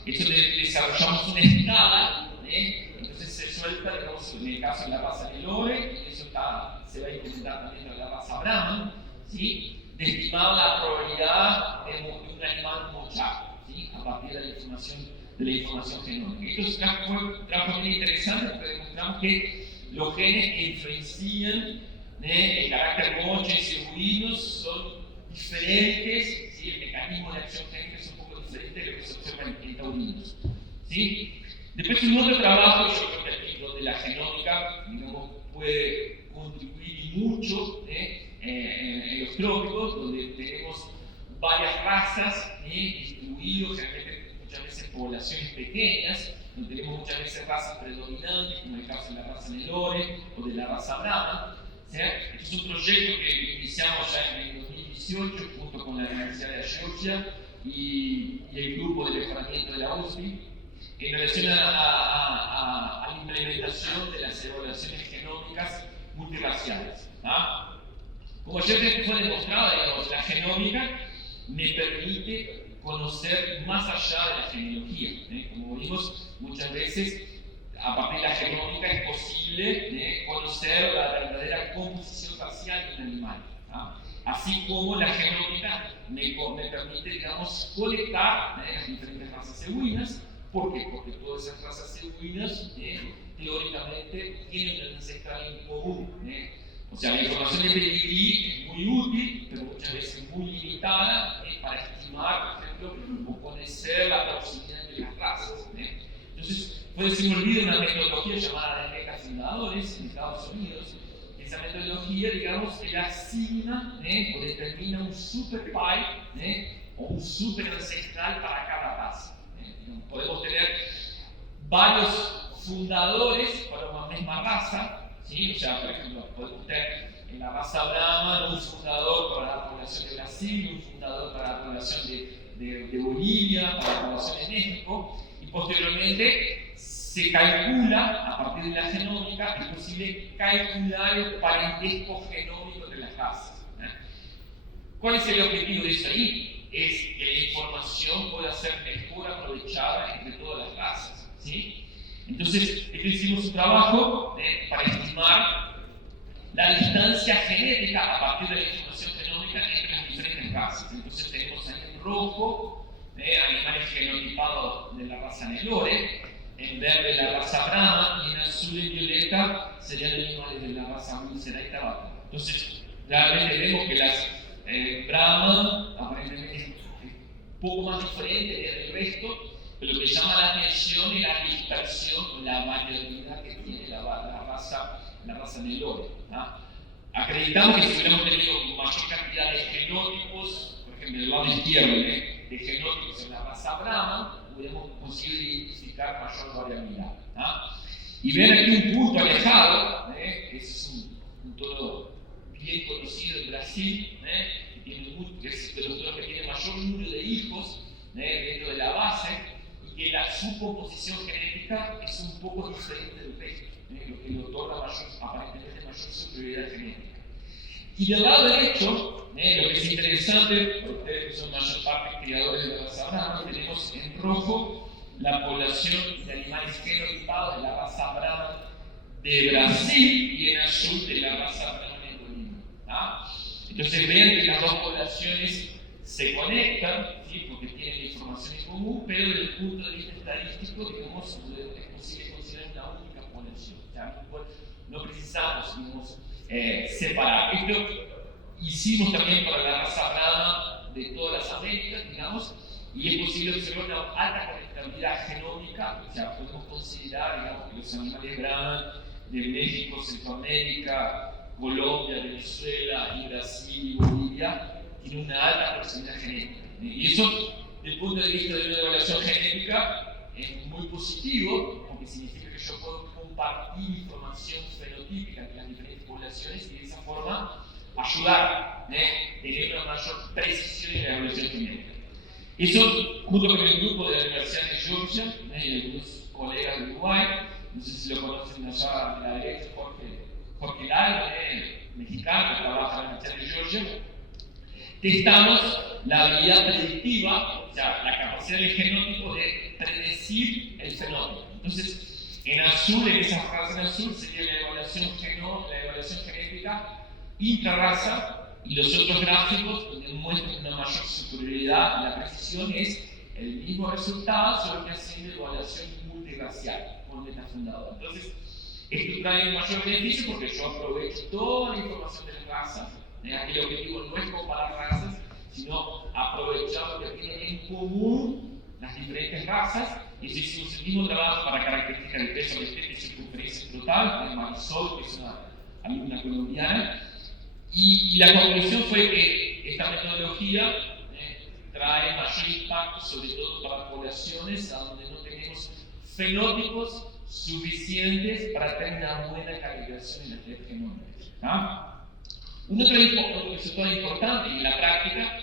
Eso desarrollamos una escala, entonces se suelta, digamos, en el caso de la raza Nelore, y eso se va a implementar también en la raza Brahman, ¿sí? De estimar la probabilidad de un animal mochar, ¿sí? A partir de la información genómica. Esto fue un trabajo muy interesante porque demostramos que los genes que influencian el carácter mocho y cebuinos son diferentes, ¿sí? El mecanismo de acción génica es un poco diferente de lo que se observa en taurinos, ¿sí? Después, un otro trabajo, yo creo que aquí donde la genómica, digamos, puede contribuir mucho en los trópicos, donde tenemos varias razas distribuidas, generalmente muchas veces poblaciones pequeñas, donde tenemos muchas veces razas predominantes, como el caso de la raza Nelore o de la raza Brahman. Este es un proyecto que iniciamos ya en el 2018 junto con la Universidad de Georgia y el grupo de mejoramiento de la USP en relación a la implementación de las evaluaciones genómicas multirraciales. Como ya fue demostrado, digamos, la genómica me permite conocer más allá de la genealogía. Como vimos muchas veces, a partir de la genómica es posible conocer la verdadera composición racial de un animal. así como la genómica me permite, digamos, conectar las diferentes razas cebuinas. ¿Por qué? Porque todas esas razas cebuinas teóricamente tienen un ancestral en común. O sea, la información de pedigrí es muy útil, pero muchas veces muy limitada para estimar, por ejemplo, o conocer la proximidad de las razas. Entonces, fue desenvolvida una metodología llamada de meca fundadores en Estados Unidos. Esa metodología, digamos, que asigna o determina un super pi o un super ancestral para cada raza. Podemos tener varios fundadores para una misma raza, ¿sí? O sea, por ejemplo, podemos tener en la raza Brahma un fundador para la población de Brasil, un fundador para la población de Bolivia, para la población de México, y posteriormente se calcula, a partir de la genómica, es posible calcular el parentesco genómico de las razas. ¿Cuál es el objetivo de eso ahí? Es que la información pueda ser mejor aprovechada entre todas las razas, ¿sí? Entonces, hicimos un trabajo para estimar la distancia genética a partir de la información genómica entre las diferentes razas. Entonces, tenemos ahí en rojo animales genotipados de la raza Nelore, en verde la raza Brahma, y en azul y violeta serían animales de la raza Víscera y Tabata. Entonces, realmente vemos que las Brahma aparentemente es un poco más diferente del resto, pero lo que llama la atención es la dispersión con la variabilidad que tiene la raza Nelore. Acreditamos que si hubiéramos tenido mayor cantidad de genótipos, por ejemplo, del lado izquierdo, de genótipos en la raza Brahma, hubiéramos conseguido identificar mayor variabilidad. Y ven aquí un punto alejado, es un toro bien conocido en Brasil, que es de los toros que tiene mayor número de hijos dentro de la base, y que su composición genética es un poco diferente del resto, lo que le otorga aparentemente mayor superioridad genética. Y del lado derecho, lo que es interesante, porque ustedes que son mayor parte criadores de la raza Brahma, tenemos en rojo la población de animales genotipados de la raza Brahma de Brasil y en azul de la raza Brahma de Bolivia. Entonces vean que las dos poblaciones se conectan, ¿sí? Porque tienen información en común, pero desde el punto de vista estadístico, digamos, es posible considerar una única población. O sea, no precisamos, digamos, separar. Esto hicimos también para la raza Brahma de todas las Américas, digamos, y es posible observar una alta conectabilidad genómica. O sea, podemos considerar, digamos, que los animales Brahma de México, Centroamérica, Colombia, Venezuela, y Brasil y Bolivia tienen una alta proximidad genética. Y eso, desde el punto de vista de una evaluación genética, es muy positivo, porque significa que yo puedo compartir información fenotípica entre las diferentes poblaciones y de esa forma ayudar a tener una mayor precisión en la evaluación genética. Eso, junto con el grupo de la Universidad de Georgia y algunos colegas de Uruguay, no sé si lo conocen allá a la derecha, Jorge Lalo, mexicano, que trabaja en la Universidad de Georgia, testamos la habilidad predictiva, o sea, la capacidad del genótipo de predecir el fenótipo. Entonces, en azul, en esa frase en azul, sería la evaluación genética intrarraza, y los otros gráficos donde muestran una mayor superioridad y la precisión es el mismo resultado, solo que haciendo evaluación multirracial por metafundador. Entonces, esto trae un mayor beneficio porque yo aprovecho toda la información de las razas. Aquí el objetivo no es comparar razas, sino aprovechar lo que tienen en común las diferentes razas. Y eso hicimos el mismo trabajo para caracterizar el peso de y circunferencia total de Marisol, que es una alumna colombiana. Y la conclusión fue que esta metodología trae mayor impacto, sobre todo para poblaciones a donde no tenemos fenótipos suficientes para tener una buena calibración en la red genómica. Un otro resultado importante en la práctica,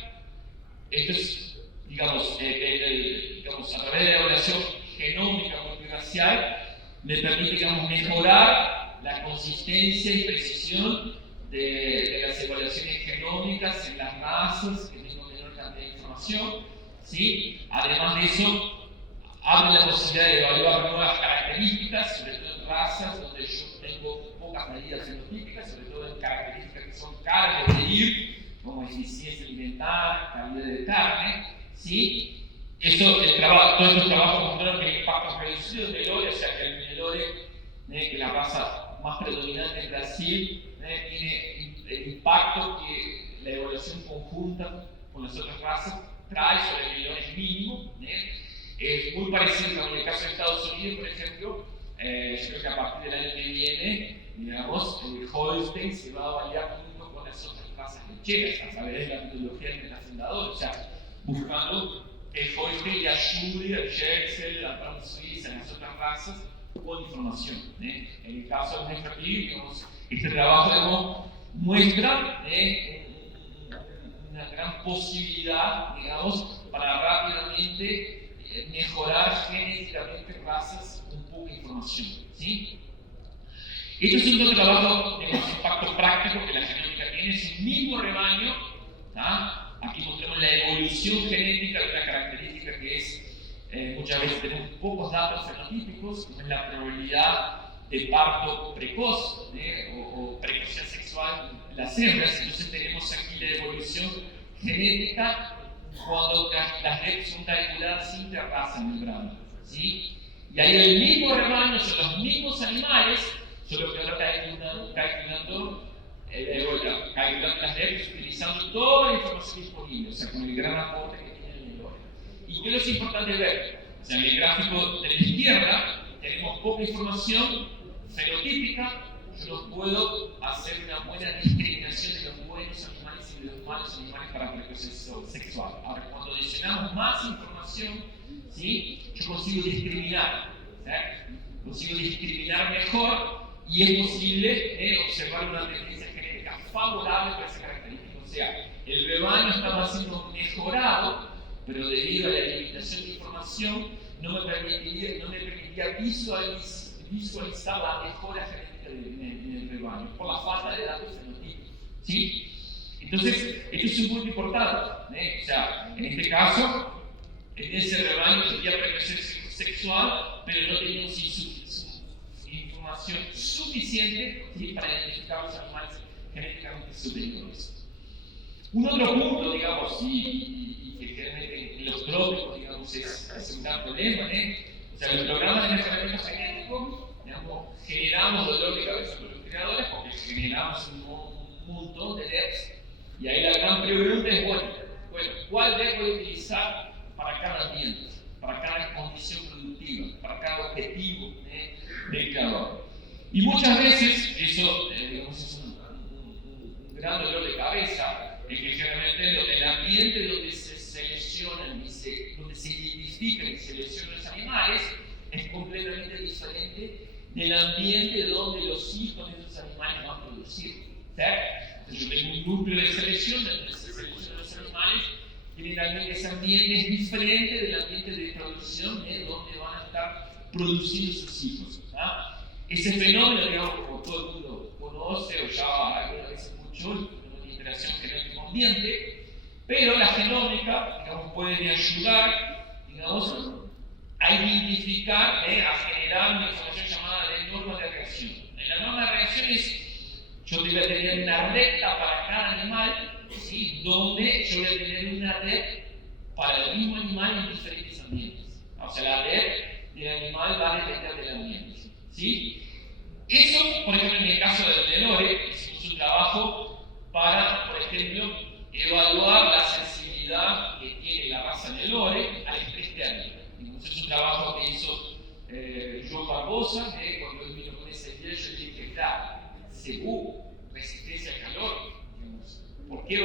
esto es, digamos, a través de la evaluación genómica multirracial, me permite, digamos, mejorar la consistencia y precisión de las evaluaciones genómicas en las razas que tengo menor cantidad de información, ¿sí? Además de eso, abre la posibilidad de evaluar nuevas características, sobre todo en razas donde yo tengo pocas medidas fenotípicas, sobre todo en características que son caras de medir, como eficiencia alimentar, calidad de carne, ¿sí? Todos estos trabajos mostraron que el impacto reducido del melore, o sea que el melore, que la raza más predominante en Brasil, tiene el impacto que la evaluación conjunta con las otras razas trae sobre el melore es mínimo. Es muy parecido con el caso de Estados Unidos, por ejemplo. Yo creo que a partir del año que viene, digamos, el Holstein se va a validar junto con las otras razas lecheras, a través de la metodología de la fundadora, o sea, buscando que el Holstein le ayude al Jersey, a la Suiza, a las otras razas, con información. En el caso de nuestra aquí, digamos, este trabajo digamos, muestra una gran posibilidad, digamos, para rápidamente mejorar genéticamente razas con poca información. ¿Sí? Este es un trabajo de impacto práctico que la genética tiene, es un mismo rebaño. ¿Tá? Aquí mostramos la evolución genética de una característica que es, muchas veces tenemos pocos datos fenotípicos, como es la probabilidad de parto precoz o precocidad sexual en las hembras. Entonces tenemos aquí la evolución genética cuando las REP son calculadas interraza membrana. ¿Sí? Y ahí el mismo rebaño, son los mismos animales, solo que ahora calculando las REPs utilizando toda la información disponible, o sea, con el gran aporte que tiene el melore. ¿Y qué es importante ver? O sea, en el gráfico de la izquierda tenemos poca información fenotípica. Yo no puedo hacer una buena discriminación de los buenos animales y de los malos animales para precocidad sexual. Ahora, cuando adicionamos más información, ¿sí? Yo consigo discriminar, ¿sí? Consigo discriminar mejor y es posible observar una tendencia genética favorable para esa característica. O sea, el rebaño estaba siendo mejorado, pero debido a la limitación de información no me permitía visualizar la mejora genética en el rebaño por la falta de datos fenotípicos. ¿Sí? Entonces, esto es un punto importante. O sea, en este caso, en ese rebaño tenía precocidad sexual, pero no teníamos información suficiente, ¿sí? Para identificar los animales genéticamente superiores. Un otro punto, digamos, y que generalmente en los trópicos, digamos, es un gran problema, o sea, los programas de mejoramiento genético, digamos, generamos dolor de cabeza con los creadores porque generamos un montón de LEDs, y ahí la gran pregunta es, bueno, ¿cuál LED voy a utilizar para cada ambiente, para cada condición productiva, para cada objetivo del creador? Y muchas veces eso, digamos, es un gran dolor de cabeza, que generalmente el ambiente donde se seleccionan donde se identifican y seleccionan los animales es completamente diferente del ambiente donde los hijos de esos animales van a producir. Entonces yo tengo un núcleo de selección donde se seleccionan los animales. Generalmente ese ambiente es diferente del ambiente de producción donde van a estar produciendo sus hijos. Ese fenómeno, digamos, como todo el mundo conoce o ya alguna vez escuchó, el fenómeno de interacción genético-ambiente, pero la genómica, digamos, puede ayudar, digamos, a identificar, a generar una información llamada de norma de reacción. La norma de reacción es, yo voy a tener una recta para cada animal, ¿sí? Donde yo voy a tener una red para el mismo animal en diferentes ambientes. O sea, la red del animal va a depender del ambiente. ¿Sí? Eso, por ejemplo, en el caso del melore, hicimos un trabajo para, por ejemplo, evaluar la sensibilidad que tiene la raza melore al estrés térmico. Es un trabajo que hizo João Barbosa, cuando él vino con esa idea, yo dije, claro, seguro, resistencia al calor. Digamos. ¿Por qué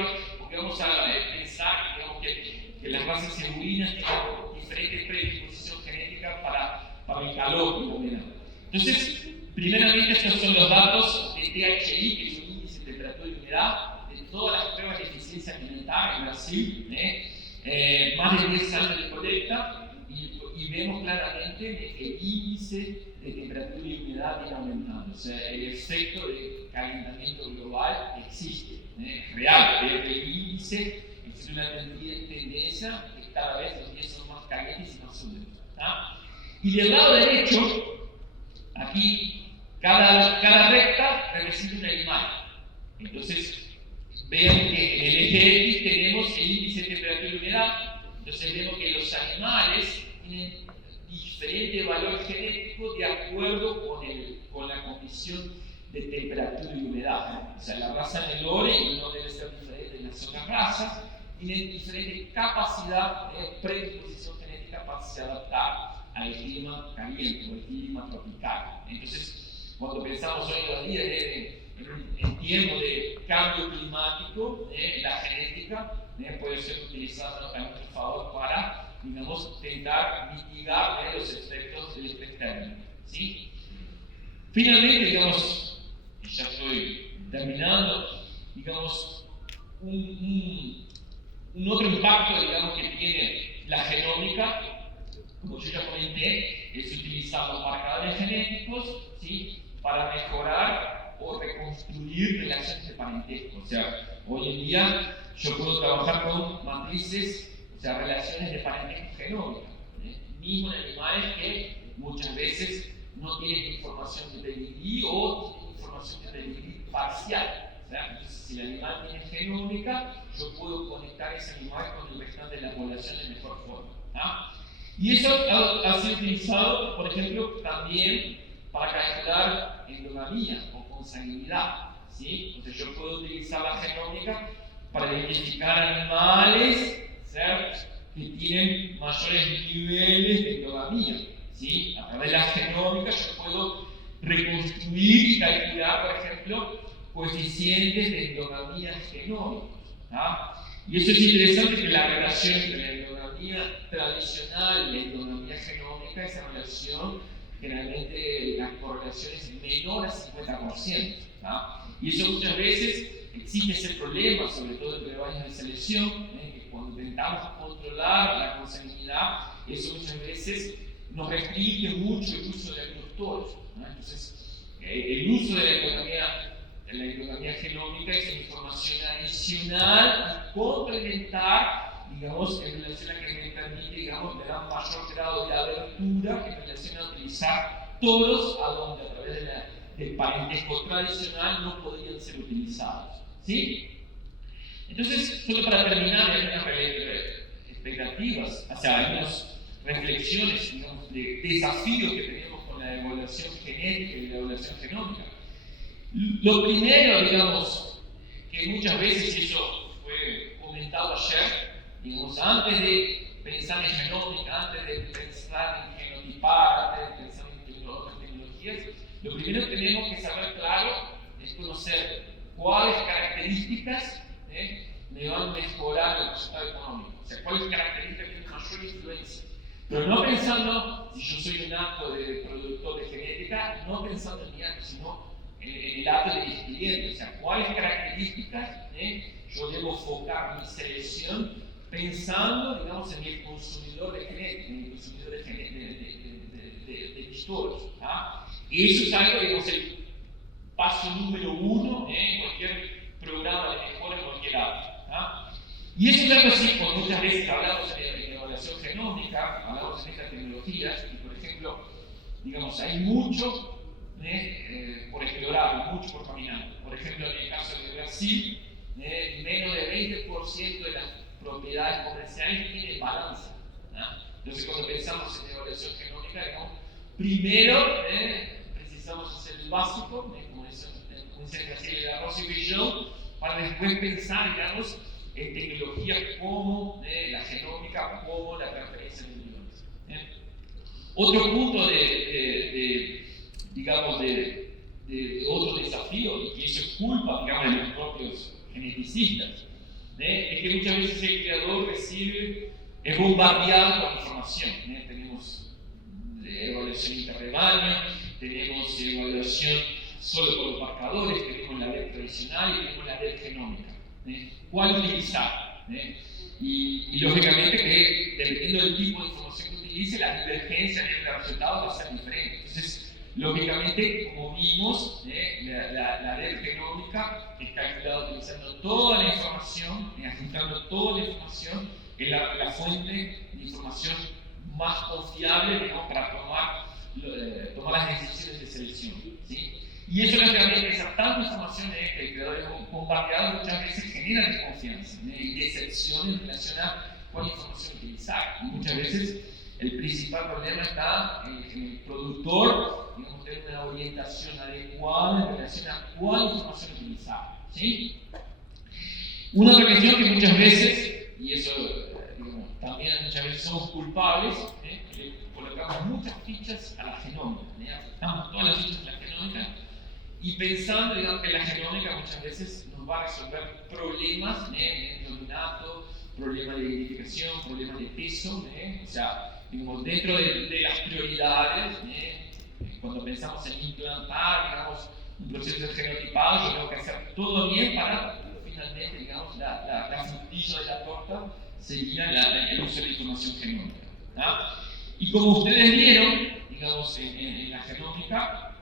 vamos a pensar, digamos, que las razas cebulinas tienen diferentes predisposición genética para el calor y la humedad? Entonces, primeramente estos son los datos de THI, que es un índice de temperatura y humedad, de todas las pruebas de eficiencia alimentaria en Brasil, más de 10 años de colecta, y vemos claramente que el índice de temperatura y humedad viene aumentando. O sea, el efecto de calentamiento global existe, es real, pero el índice existe una tendencia que cada vez los días son más calientes y más húmedos. Y del lado derecho, aquí, cada recta representa un animal. Entonces, vean que en el eje X tenemos el índice de temperatura y humedad. Entonces vemos que los animales tienen diferente valor genético de acuerdo con la condición de temperatura y humedad. O sea, la raza Nelore, y no debe ser diferente de las otras razas, tienen diferente capacidad de predisposición genética para se adaptar al clima caliente o al clima tropical. Entonces, cuando pensamos hoy en día en tiempos de cambio climático, la genética puede ser utilizada a nuestro favor para, digamos, intentar mitigar los efectos del estrés térmico. ¿Sí? Finalmente, digamos, y ya estoy terminando, digamos, un otro impacto, digamos, que tiene la genómica, como yo ya comenté, es utilizar los marcadores genéticos, ¿sí?, para mejorar o reconstruir relaciones de parentesco. O sea, hoy en día yo puedo trabajar con matrices, o sea, relaciones de parentesco genómica, mismo en animales que muchas veces no tienen información de pedigrí o tienen información de pedigrí parcial. O sea, entonces, si el animal tiene genómica, yo puedo conectar ese animal con el restante de la población de mejor forma. ¿Ah? Y eso ha sido utilizado, por ejemplo, también para calcular endogamia o consanguinidad. ¿Sí? Entonces, yo puedo utilizar la genómica para identificar animales, ¿cierto?, que tienen mayores niveles de endogamia. ¿Sí? A través de la genómica yo puedo reconstruir y calcular, por ejemplo, coeficientes de endogamia genómicos. Y eso es interesante, que la relación entre la endogamia tradicional y la endogamia genómica, esa relación, generalmente la correlación es menor a 50%. Y eso muchas veces existe ese problema, sobre todo en rebaños de selección, que cuando intentamos controlar la consanguinidad, eso muchas veces nos restringe mucho el uso de algunos toros. Entonces, el uso de la endogamia genómica es una información adicional y complementar, digamos, en relación a que me permite, digamos, me da un mayor grado de abertura en relación a utilizar toros a donde a través del parentesco tradicional no podrían ser utilizados. ¿Sí? Entonces, solo para terminar, hay unas expectativas, o sea, algunas reflexiones, digamos, de desafíos que tenemos con la evaluación genética y la evaluación genómica. Lo primero, digamos, que muchas veces eso fue comentado ayer, digamos, antes de pensar en genómica, antes de pensar en genotipar, antes de pensar en otras tecnologías, lo primero que tenemos que saber claro es conocer cuáles características me van a mejorar el resultado económico, o sea, cuáles características tienen mayor influencia. Pero no pensando, si yo soy un acto de productor de genética, no pensando en mi acto, sino en el acto de mis clientes. O sea, cuáles características yo debo enfocar mi selección pensando, digamos, en el consumidor de genética, en el consumidor de mis toros. Y eso es algo, digamos, el paso número 1 en cualquier programa de mejora en cualquier área. Y eso es algo así, cuando muchas veces hablamos de evaluación genómica, hablamos de estas tecnologías, y por ejemplo, digamos, hay mucho por explorar, mucho por caminar. Por ejemplo, en el caso de Brasil, menos del 20% de las propiedades comerciales tienen balanza. Entonces, cuando pensamos en evaluación genómica, digamos, primero precisamos hacer el básico, como dice en Brasil, el arroz y feijão, para después pensar, digamos, en tecnologías como la genómica, como la transferencia de embriones. Otro punto digamos, de otro desafío, y que eso es culpa, digamos, de los propios geneticistas, es que muchas veces el creador es bombardeado con información. Tenemos evaluación interrebaño, tenemos evaluación solo por los marcadores, tenemos la red tradicional y tenemos la red genómica. ¿Cuál utilizar? Y lógicamente que dependiendo del tipo de información que utilice, la divergencia en el resultado va a ser diferente. Entonces, lógicamente, como vimos, la red genómica es calculada utilizando toda la información, juntando toda la información, es la fuente de información más confiable, digamos, para tomar las decisiones de selección. ¿Sí? Y eso lógicamente, esa tanta información que el creador es bombardeado muchas veces genera desconfianza y decepción en relación a cuál información utilizar. Y muchas veces el principal problema está en el productor, digamos, tener una orientación adecuada en relación a cuál información utilizar. ¿Sí? Una otra cuestión que muchas veces, y eso digamos, también muchas veces somos culpables, le colocamos muchas fichas a la genómica, aplicamos todas las fichas a la genómica y pensando, digamos, que la genómica muchas veces nos va a resolver problemas de neonato, problemas de identificación, problemas de peso, o sea, digamos, dentro de las prioridades, cuando pensamos en implantar, digamos, un proceso de genotipado, yo tengo que hacer todo bien para finalmente, digamos, la frutilla de la torta sería el uso de la información genómica. Y como ustedes vieron, digamos, en la genómica,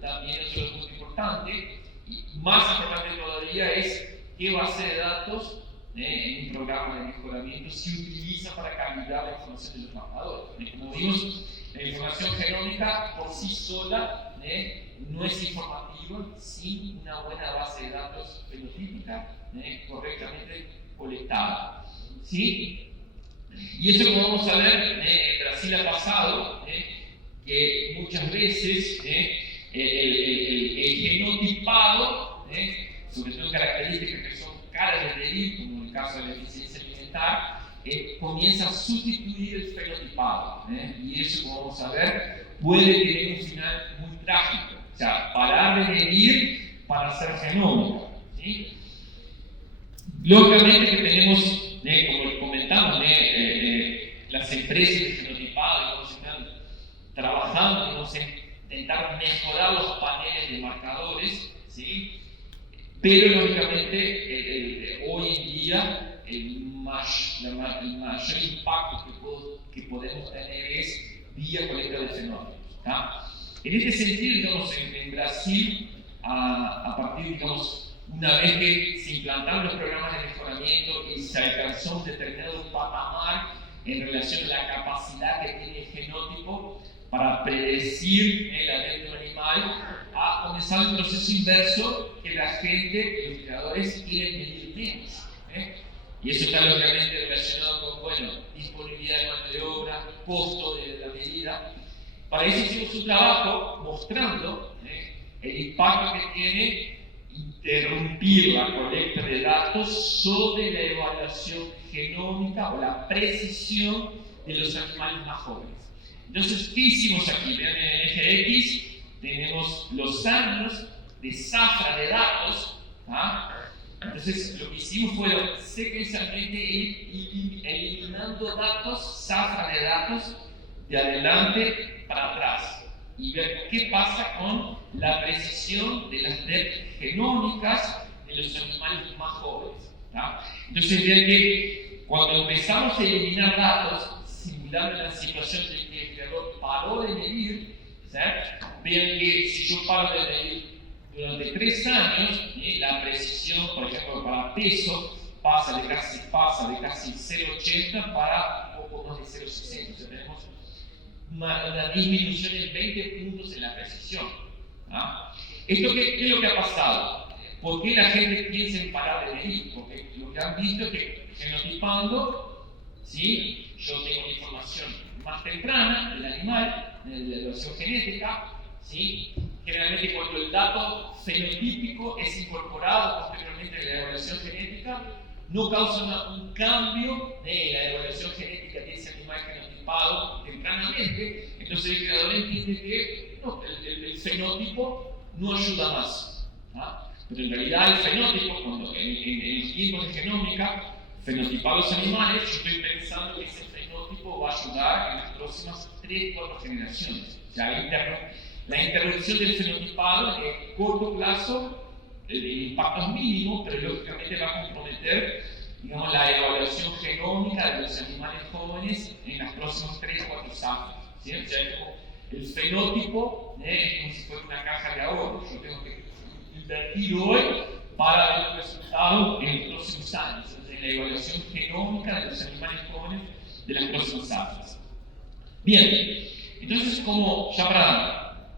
también otro punto importante, y más importante todavía, es qué base de datos en un programa de mejoramiento se utiliza para calibrar la información de los marcadores. Como vimos, la información genómica por sí sola no es informativa sin una buena base de datos fenotípica correctamente colectada. ¿Sí? Y eso, como vamos a ver, en Brasil ha pasado que muchas veces el genotipado, sobre todo características que son caras de medir, como en el caso de la eficiencia alimentar, comienza a sustituir el fenotipado. Y eso, como vamos a ver, puede tener un final muy trágico. O sea, parar de medir para hacer genómica. ¿Sí? Lógicamente que tenemos, como comentamos, las empresas de genotipado están trabajando en intentar mejorar los paneles de marcadores, ¿sí? Pero lógicamente hoy en día el mayor impacto que podemos tener es vía colecta de fenómenos. En este sentido, digamos, en Brasil, a partir, digamos, una vez que se implantaron los programas de mejoramiento y se alcanzó un determinado patamar en relación a la capacidad que tiene el genótipo para predecir el alimento animal, ha comenzado un proceso inverso que la gente, los creadores, quieren medir menos. Y eso está lógicamente relacionado con, disponibilidad de mano de obra, costo de la medida. Para eso hicimos un trabajo mostrando el impacto que tiene interrumpir la colecta de datos sobre la evaluación genómica o la precisión de los animales más jóvenes. Entonces, ¿qué hicimos aquí? Vean, en el eje X tenemos los años de zafra de datos. Entonces, lo que hicimos fue secuencialmente ir eliminando datos, zafra de datos, de adelante para atrás y ver qué pasa con la precisión de las genómicas de los animales más jóvenes. Entonces, vean que cuando empezamos a eliminar datos, simulando la situación de que el creador paró de medir, vean que si yo paro de medir durante 3 años, la precisión, por ejemplo, para peso, pasa de casi 0,80 para un poco más de 0,60. O sea, tenemos una disminución de 20 puntos en la precisión. ¿Esto qué es lo que ha pasado? ¿Por qué la gente piensa en parar de medir? Porque lo que han visto es que genotipando, ¿sí? Yo tengo la información más temprana del animal, de la evaluación genética, ¿sí? Generalmente cuando el dato fenotípico es incorporado posteriormente en la evaluación genética, no causa un cambio de la evaluación genética de ese animal genotipado tempranamente. Entonces el creador entiende que el fenótipo no ayuda más. Pero en realidad el fenótipo, cuando en tiempos de genómica, fenotipar los animales, yo estoy pensando que ese fenótipo va a ayudar en las próximas 3-4 generaciones. O sea, la interrupción del fenotipado en corto plazo, el impacto es mínimo, pero lógicamente va a comprometer, digamos, la evaluación genómica de los animales jóvenes en las próximas 3-4 años. ¿Sí? O sea, el fenótipo es como si fuera una caja de ahorro. Yo tengo que invertir hoy para ver los resultados en los próximos años, en la evaluación genómica de los animales jóvenes de las próximas años. Bien, entonces, como ya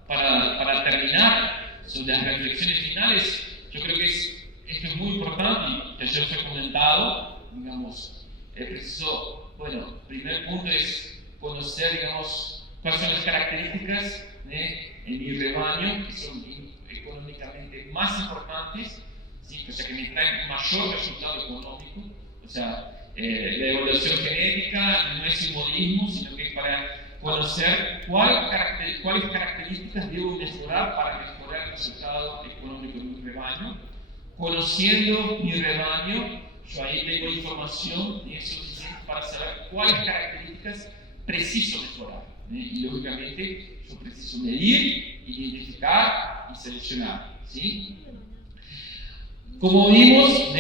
para terminar, sobre las reflexiones finales, yo creo que esto es muy importante y que ayer fue comentado, digamos, es preciso, bueno, el primer punto es conocer, digamos, cuáles son las características en mi rebaño que son económicamente más importantes, ¿sí? O sea, que me traen mayor resultado económico. O sea, la evaluación genética no es un modismo, sino que es para conocer cuáles características debo mejorar para mejorar el resultado económico de mi rebaño. Conociendo mi rebaño, yo ahí tengo información suficiente para saber cuáles características preciso mejorar. Y lógicamente yo preciso medir, identificar y seleccionar. ¿Sí? Como vimos,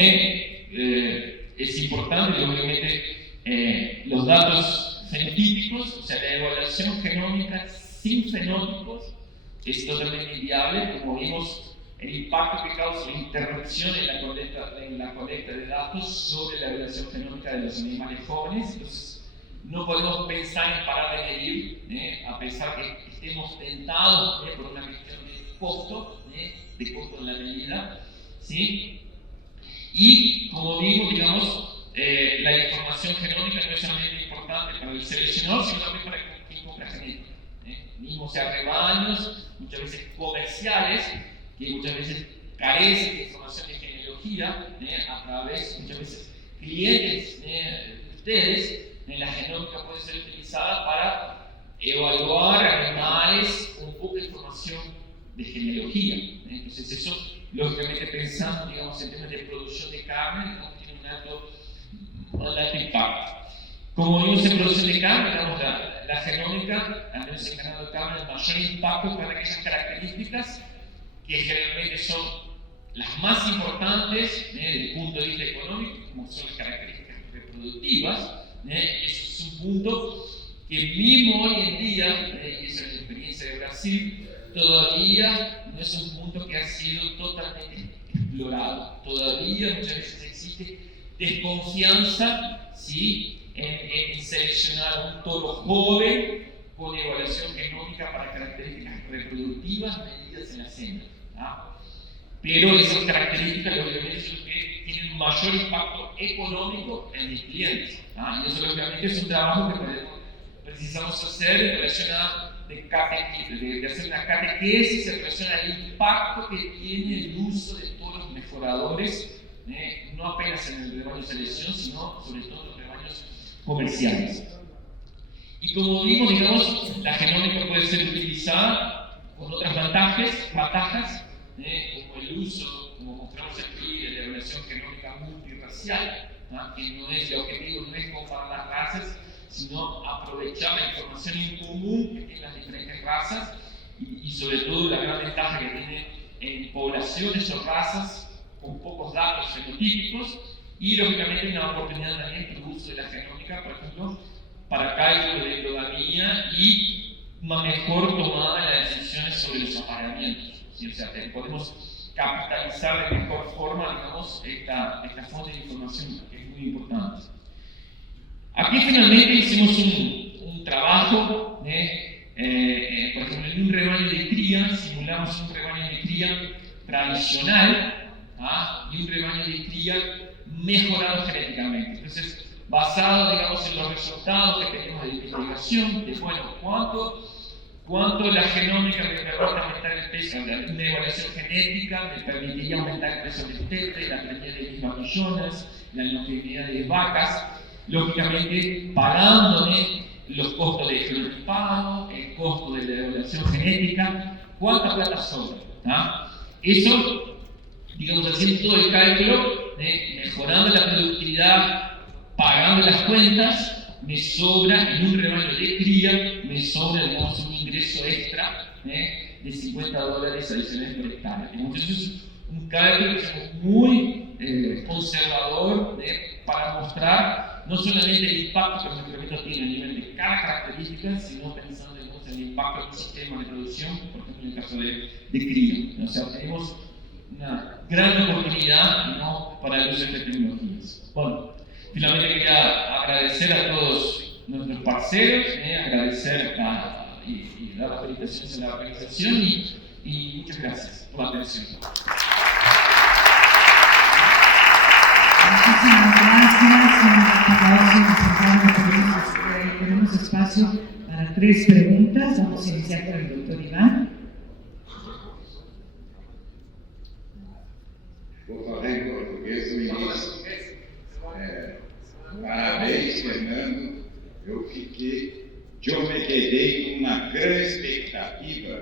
es importante, lógicamente, los datos fenotípicos, o sea, la evaluación genómica sin fenótipos es totalmente inviable. Como vimos, el impacto que causa la interrupción en la colecta de datos sobre la evaluación genómica de los animales jóvenes. Entonces, no podemos pensar en parar de medir, a pesar que estemos tentados por una cuestión de costo en la medida. ¿Sí? Y como vimos, digamos, la información genómica no es solamente importante para el seleccionador, sino también para quien compra genética. Mismo, o sea, rebaños, muchas veces comerciales, que muchas veces carecen de información de genealogía, a través, muchas veces, clientes de ustedes, la genómica puede ser utilizada para evaluar animales con poca información de genealogía. Entonces, eso, lógicamente, pensando, digamos, en temas de producción de carne, tiene un alto impacto. Como vimos en producción de carne, digamos, la genómica, al menos en ganado de carne, el mayor impacto para aquellas características que generalmente son las más importantes desde el punto de vista económico, como son las características reproductivas. Eso es un punto que mismo hoy en día, y esa es la experiencia de Brasil, todavía no es un punto que ha sido totalmente explorado. Todavía muchas veces existe desconfianza, ¿sí?, en seleccionar un toro joven con evaluación genómica para características reproductivas medidas en la cena. Pero esas características, lógicamente, son las que tienen un mayor impacto económico en mis clientes. Y eso, lógicamente, es un trabajo que precisamos hacer en relación a de hacer una catequesis en relación al impacto que tiene el uso de toros mejoradores, no apenas en el rebaño de selección, sino sobre todo en los rebaños comerciales. Y como vimos, digamos, la genómica puede ser utilizada con otras ventajas, como el uso, como mostramos aquí, de la evaluación genómica multirracial, que no es, el objetivo no es comparar las razas, sino aprovechar la información en común que tienen las diferentes razas y sobre todo la gran ventaja que tiene en poblaciones o razas con pocos datos fenotípicos y lógicamente una oportunidad también para el uso de la genómica, por ejemplo, para cálculo de endogamía y una mejor tomada de las decisiones sobre los apareamientos. ¿Sí? O sea, podemos capitalizar de mejor forma, digamos, esta fuente de información que es muy importante. Aquí finalmente hicimos un trabajo, por ejemplo, en un rebaño de cría, simulamos un rebaño de cría tradicional y un rebaño de cría mejorado genéticamente. Entonces, basado, digamos, en los resultados que tenemos de investigación, de bueno, cuánto la genómica me permite aumentar el peso, una evaluación genética me permitiría aumentar el peso del tete, la cantidad de mis vaquillonas, la longevidad de vacas, lógicamente pagándome los costos de genotipado, el costo de la evaluación genética, cuánta plata sobra. Eso, digamos, haciendo todo el cálculo, mejorando la productividad, pagando las cuentas, me sobra en un rebaño de cría, me sobra, digamos, un ingreso extra de $50 adicionales por hectárea. Entonces, es un cálculo que es muy conservador para mostrar no solamente el impacto que el mejoramiento tiene a nivel de cada característica, sino pensando en el impacto del sistema de producción, por ejemplo, en el caso de cría. O sea, tenemos una gran oportunidad, ¿no?, para el uso de estas tecnologías. Bueno, finalmente quería agradecer a todos nuestros parceros, agradecer y dar las felicitaciones a la organización y y muchas gracias por la atención. Muchísimas gracias. Tenemos espacio para 3 preguntas. Vamos a iniciar con el doctor Iván. Vou falar em português no início. Parabéns, Fernando. Eu me quedei com uma grande expectativa,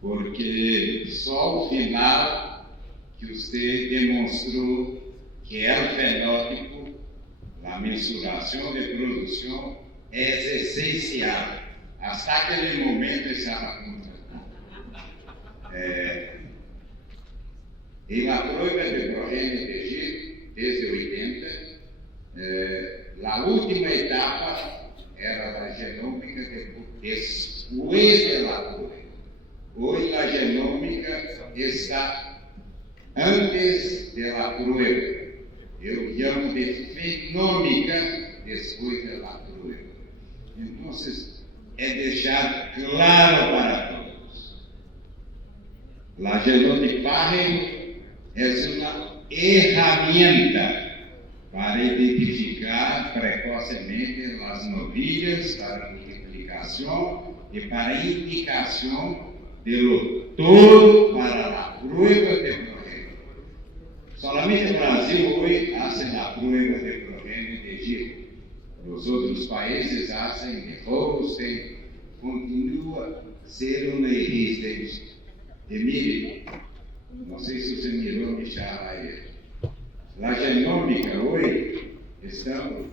porque só o final que você demonstrou que é o fenótipo, a mensuração de produção é essencial. Até aquele momento estava contra. E a prova de progênie de Egito, desde 80, a última etapa era a genômica depois da prova. Hoje a genômica está antes da prova. Eu chamo de fenômica depois da prova. Então, é deixar claro para todos. A genotipagem é uma ferramenta para identificar precocemente as novilhas para multiplicação e para indicação do todo para a prova de progênie. Somente o Brasil hoje faz a prova de progênie de Egito. Os outros países fazem de Holstein, continua a ser uma resistência. Emílio, não sei se você mirou me chama aí. A genômica hoje estamos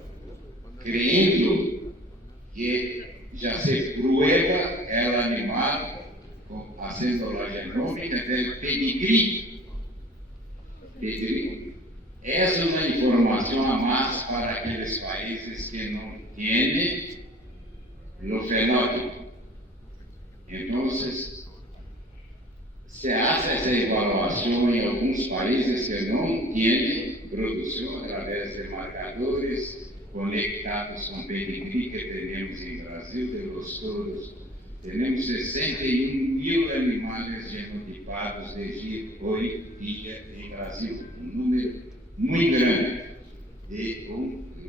crendo que já se prueba o animal fazendo a genômica do pedigree. Essa é uma informação a mais para aqueles países que não têm o fenótipo. Então, se faz essa avaliação em alguns países que não têm produção através de marcadores conectados com pedigree que temos em Brasil, de los touros. Temos 61 mil animais genotipados de Egito hoje em dia em Brasil, um número muito grande. E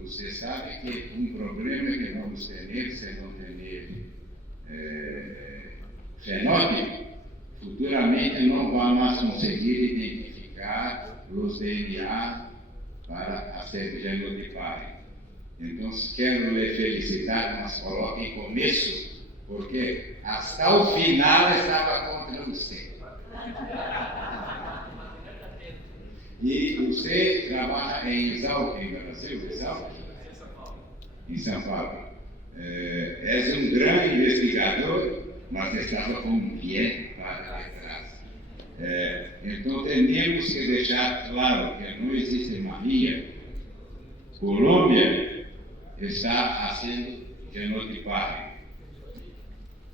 você sabe que um problema que vamos ter se não ter fenótipo, futuramente não vamos mais conseguir identificar os DNA para fazer genotipagem. Então, quero lhe felicitar, mas coloque em começo, porque até o final estava contra você. E você trabalha em Exalc, em Brasil, Exalc? Em São Paulo. És um grande investigador, mas estava com um pé para trás. Então, temos que deixar claro que não existe magia. Colômbia está fazendo genotipagem,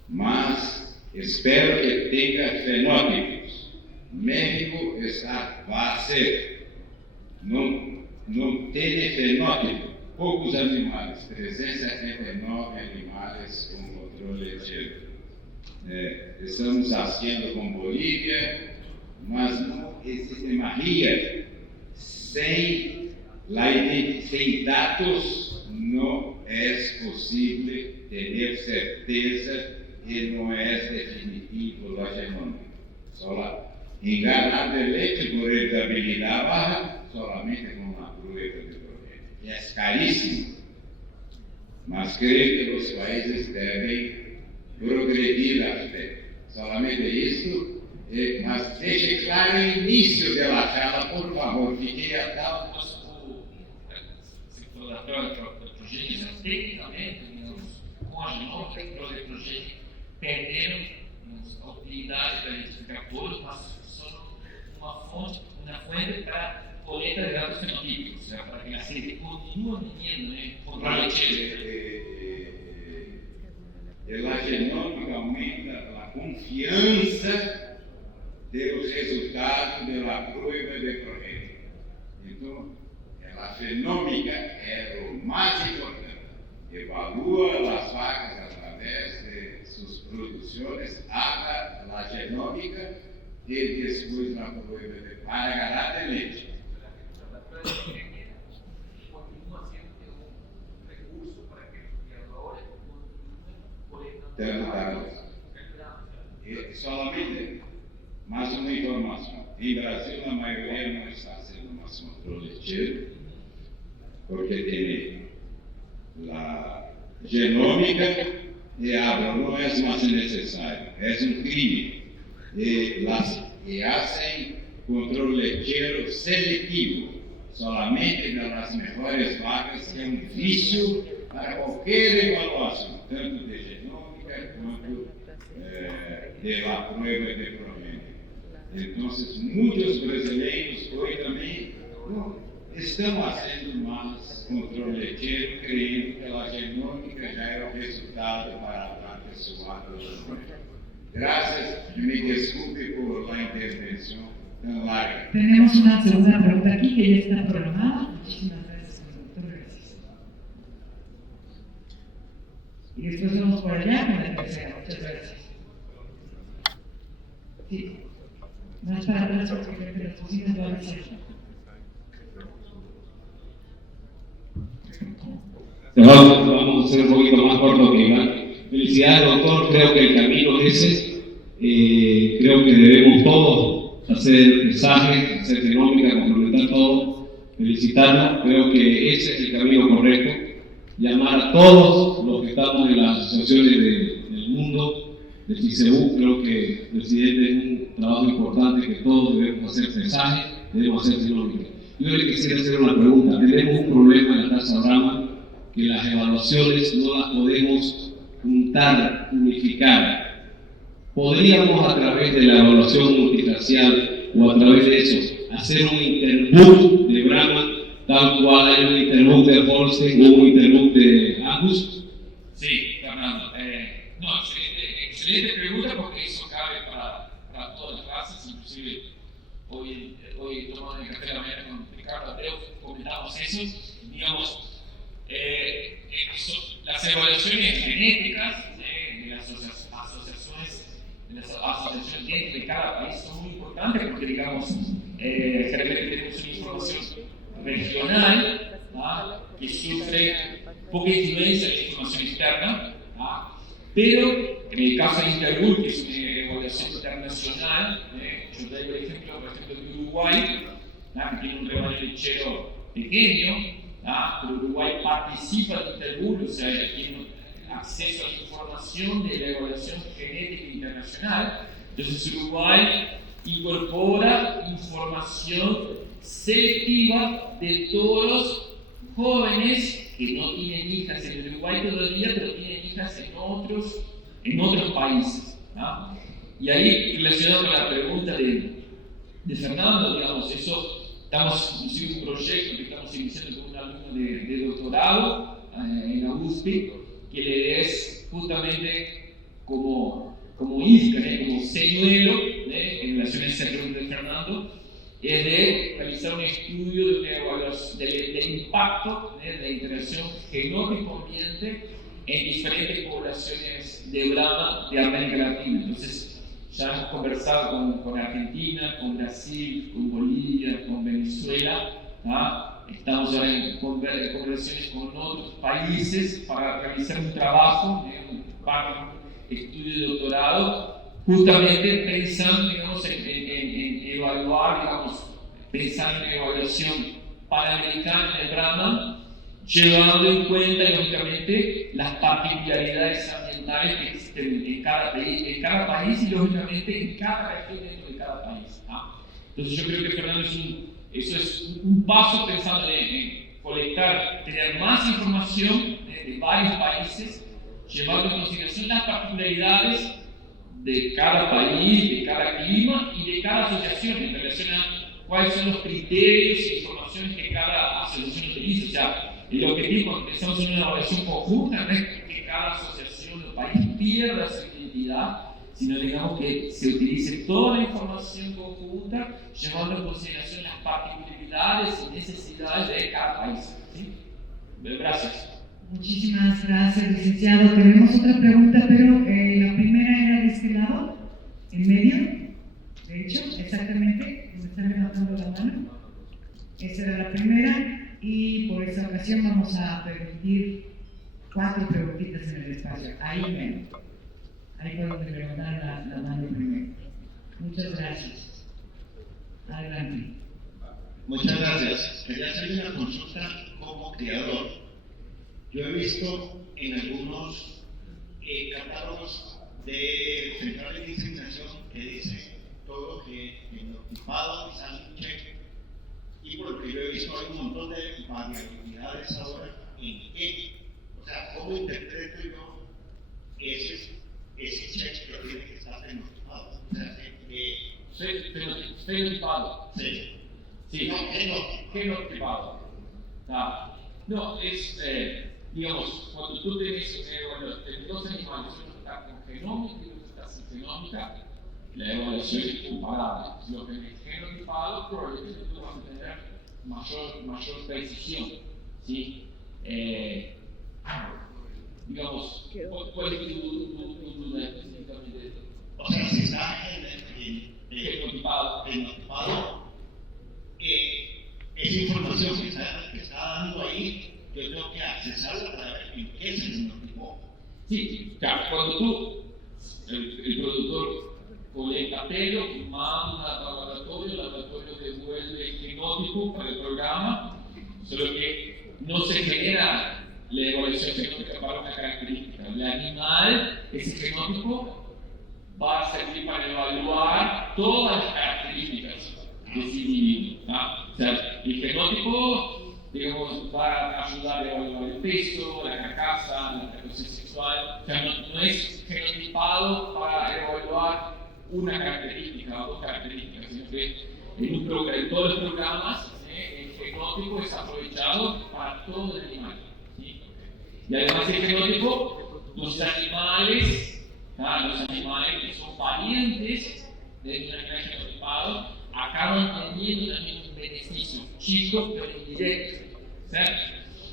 mas espero que tenha fenótipos. México está a ser. Não tem fenótipo. Poucos animais, 379 animais com controle etéreo. Estamos fazendo com Bolívia, mas não existe magia. Sem dados não é possível ter certeza que não é definitivo a genômica. Enganar de leite por heredabilidade baixa, somente com uma prova de progênie. E é caríssimo, mas creio que os países devem progredir a fé. Solamente isso, mas deixe claro o início da fala, por favor, fiquei até o nosso laboratório de progênie, tecnicamente, com a genômica de progênie, perderam a utilidade para identificar todos, mas uma fonte para coleta de dados fenotípicos, para que a gente continue teniendo controle a genômica aumenta a confiança dos resultados da prova de progênie. Então, a fenômica é o mais importante. Evalua as vacas através de sus producciones, haga la genómica y después la prueba para ganar de leche. Solamente más una información. En Brasil la mayoría no está haciendo más control lechero porque tiene la genómica y habla, no es más necesario, es un crimen. Y hacen control lechero selectivo, solamente de las mejores vacas, que es un vicio para cualquier evaluación, tanto de genómica quanto de la prueba de promesa. Entonces, muchos brasileños hoy también están haciendo más control lechero, creyendo que la genómica ya es el resultado para hablar de su vaca. Gracias y me disculpe por la intervención tan larga. Tenemos una segunda pregunta aquí que ya está programada. Muchísimas gracias, doctor. Gracias. Y después vamos por allá con la tercera. Muchas gracias. Sí. Más para atrás porque las cocinas lo avisan. Vamos a ser un poquito más corto que Iván. Felicidades, doctor. Creo que el camino es ese. Creo que debemos todos hacer mensajes, hacer genómica, complementar todo, felicitarnos. Creo que ese es el camino correcto. Llamar a todos los que estamos en las asociaciones del mundo, del FICEU. Creo que, presidente, es un trabajo importante que todos debemos hacer mensajes, debemos hacer genómica. Yo le quisiera hacer una pregunta. Tenemos un problema en la Casa Brahma, que las evaluaciones no las podemos juntar, unificar. ¿Podríamos a través de la evaluación multirracial o a través de eso hacer un interbook de Brahma, tal cual hay un interbook de Holstein o un interbook de Angus? Sí, Fernando. Excelente pregunta porque eso cabe para todas las clases, inclusive hoy tomando el café de la mañana con Ricardo Abreu comentamos eso, digamos. Las evaluaciones genéticas de las asociaciones dentro de cada país son muy importantes porque, digamos, generalmente tenemos una información regional que sufre poca influencia de la información externa, pero en el caso de Interbook, que es una evaluación internacional, yo traigo el ejemplo, por ejemplo, de Uruguay, que tiene un rebaño lechero pequeño. Pero Uruguay participa en Interbook, o sea, tiene acceso a la información de la evaluación genética internacional. Entonces Uruguay incorpora información selectiva de todos jóvenes que no tienen hijas en Uruguay todavía, pero tienen hijas en otros países. Y ahí, relacionado con la pregunta de Fernando, digamos, eso. Estamos inclusive un proyecto que estamos iniciando con un alumno de doctorado en la USP, que le es justamente como ISCA, como señuelo, en relación a esa pregunta de Fernando, es de realizar un estudio de una evaluación del impacto de la interacción genómico-ambiente en diferentes poblaciones de Brahma de América Latina. Entonces, ya hemos conversado con Argentina, con Brasil, con Bolivia, con Venezuela. Estamos ya en conversaciones con otros países para realizar un trabajo, un estudio de doctorado, justamente pensando, digamos, en evaluar, digamos, pensando en evaluación panamericana del Brahma, llevando en cuenta, lógicamente, las particularidades ambientales que existen en cada país y, lógicamente, en cada región dentro de cada país. Entonces, yo creo que, Fernando, eso es un paso pensando en colectar, tener más información de varios países, llevando en consideración las particularidades de cada país, de cada clima y de cada asociación en relación a cuáles son los criterios e informaciones que cada asociación utiliza. O sea, el objetivo, cuando pensamos en una evaluación conjunta, no es que cada asociación o país pierda su identidad, sino, digamos, que se utilice toda la información conjunta, llevando en consideración las particularidades y necesidades de cada país. ¿Sí? Gracias. Muchísimas gracias, licenciado. Tenemos otra pregunta, pero la Esa era la primera, y por esa ocasión vamos a permitir 4 preguntitas en el espacio. Ahí pueden levantar la mano primero. Muchas gracias. Adelante. Muchas gracias. Quería hacer una consulta como creador. Yo he visto en algunos catálogos de centrales de inseminación que dice todo que enotipado y sale un cheque. Y por lo que yo he visto hay un montón de variabilidades ahora en qué. O sea, ¿cómo interpreto yo ese cheque que tiene que estar fenotipado? O sea, Fenotipado. sí. Sí. No, Genotipado. No, es, digamos, cuando tú tienes dos animales, uno está con genómica y otro está sin genómica, la evaluación es comparable. Lo que es genotipado, probablemente tú vas a tener mayor precisión. ¿Sí? Digamos, ¿cuál es tu duda específicamente de esto? O sea, si está Genotipado. Esa información que está dando ahí, yo tengo que accesarla para ver en qué se genotipó. Sí, claro, cuando tú, el productor colecta pelo, manda al laboratorio, el laboratorio devuelve el genótipo para el programa, solo que no se genera la evaluación genótica para una característica. El animal, ese genótipo, va a servir para evaluar todas las características de ese individuo. O sea, el genótipo, digamos, va a ayudar a evaluar el peso, la carcasa, la frecuencia sexual. O sea, no es genotipado para evaluar una característica o dos características, sino que en todos los programas el genótipo es aprovechado para todo el animal. ¿Sí? Y además el genótipo, los animales que son parientes de un animal genotipado acaban teniendo también un beneficio chico pero indirecto. ¿Cierto?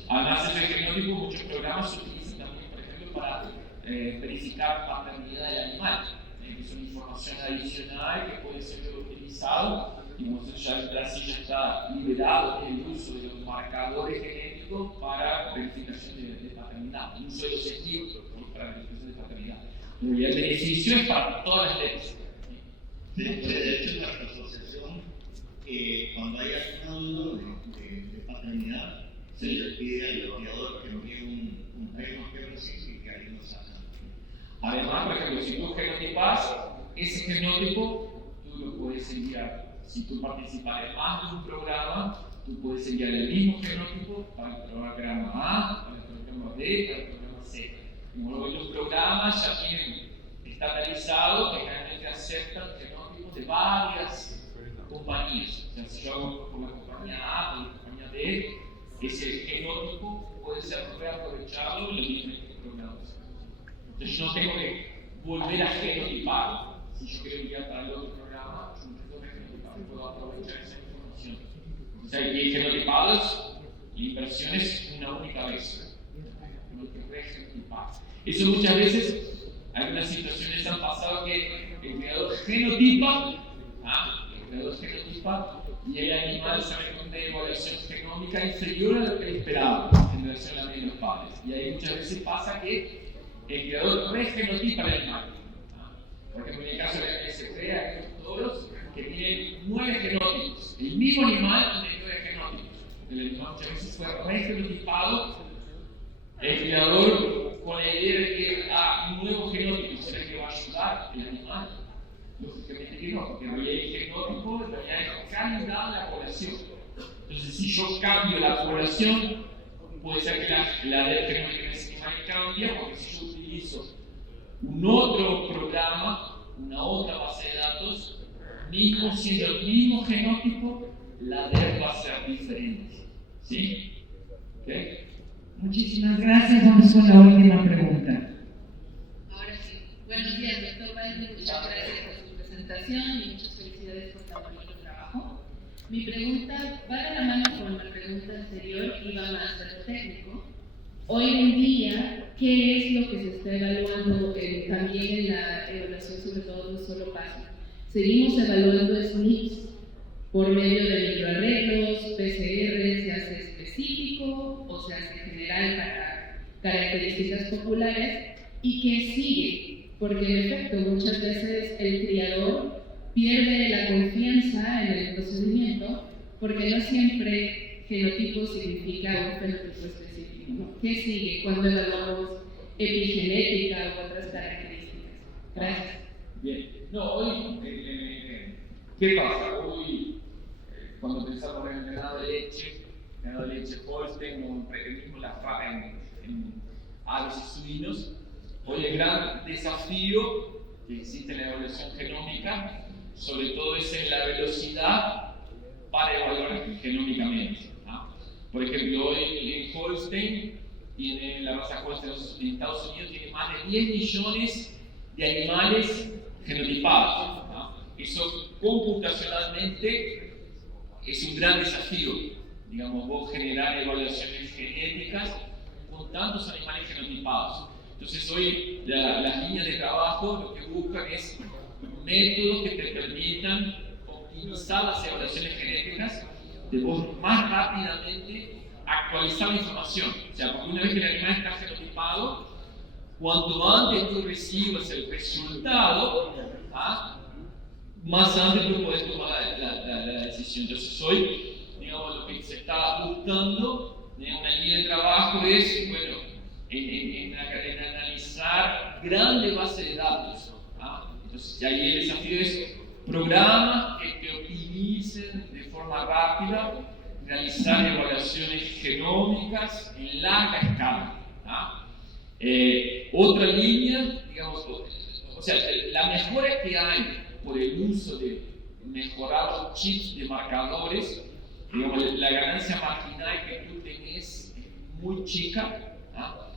Además ese genótipo, muchos programas se utilizan también, por ejemplo, para verificar paternidad del animal, que es una información adicional que puede ser utilizado, y nosotros ya en Brasil ya está liberado el uso de los marcadores genéticos para verificación de paternidad, el uso de los equipos para verificación de paternidad. Pero el beneficio es para todas las leyes. Sí, de hecho, en la asociación, cuando hay algún duda de paternidad, se le pide al criador que envíe un genocidio y que alguien lo saca. Además, por ejemplo, si tú genotipas, ese genótipo tú lo puedes enviar. Si tú participas en más de un programa, tú puedes enviar el mismo genótipo para el programa A, para el programa B, para el programa C. Como los programas ya tienen estandarizado que realmente aceptan genótipos de varias compañías. O sea, si yo hago por la compañía A, por la compañía B, ese genótipo puede ser reaprovechado en los diferentes programas. Entonces yo no tengo que volver a genotipar. Si yo quiero enviar para el otro programa, yo no tengo que genotipar, puedo aprovechar esa información. O sea, y genotipados, la inversión es una única vez. No hay que regenotipar. Eso muchas veces, algunas situaciones han pasado que el creador genotipa, y el animal sale con una evaluación genómica inferior a lo que esperaba en relación a la de los padres. Y ahí muchas veces pasa que el creador regenotipa al animal. Por ejemplo, en el caso de la SP, hay toros que tienen 9 genótipos. El mismo animal tiene 9 genótipos. El animal muchas veces fue regenotipado. El creador, con la idea de que un nuevo genótipo será el que va a ayudar el animal. Lógicamente que no, porque en realidad el genótipo en realidad es calibrar la población. Entonces, si yo cambio la población, puede ser que la del genótipo en ese animal cambie, porque si yo utilizo un otro programa, una otra base de datos, mismo siendo el mismo genótipo, la DER va a ser diferente. ¿Sí? ¿Okay? Muchísimas gracias. Vamos con la última pregunta. Ahora sí. Buenos días, doctor Valdi. Muchas gracias por su presentación y muchas felicidades por tan bonito trabajo. Mi pregunta va de la mano con la pregunta anterior y va más de lo técnico. Hoy en día, ¿qué es lo que se está evaluando también en la evaluación, sobre todo de un solo paso? Seguimos evaluando SNPs por medio de microarreglos, PCR se hace específico o se hace general para características populares, y qué sigue, porque en efecto muchas veces el criador pierde la confianza en el procedimiento porque no siempre genotipo significa un fenotipo específico, ¿no? ¿Qué sigue cuando evaluamos epigenética u otras características? Gracias. Bien. No, hoy, ¿qué pasa? Hoy, cuando pensamos en el ganado de leche Holstein o mismo la faja en aves y suinos, hoy el gran desafío que existe en la evaluación genómica, sobre todo es en la velocidad para evaluar genómicamente, ¿no? Por ejemplo, hoy en Holstein tiene la raza Holstein en Estados Unidos tiene más de 10 millones de animales genotipados, ¿no? Eso computacionalmente es un gran desafío, digamos, vos generar evaluaciones genéticas con tantos animales genotipados. Entonces hoy las líneas de trabajo lo que buscan es métodos que te permitan optimizar las evaluaciones genéticas de vos más rápidamente actualizar la información. O sea, porque una vez que el animal está genotipado, cuanto antes tú recibas el resultado, ¿ah? Más antes tú puedes tomar la decisión. Entonces hoy, digamos, lo que se está buscando en una línea de trabajo es, bueno, en analizar grandes bases de datos, ¿ah? Entonces ahí el desafío es programas que optimicen de forma rápida, realizar evaluaciones genómicas en larga escala, ¿ah? Otra línea, digamos, o sea, la mejora que hay por el uso de mejorados chips de marcadores, digamos, la ganancia marginal que tú tenés es muy chica, ¿ah?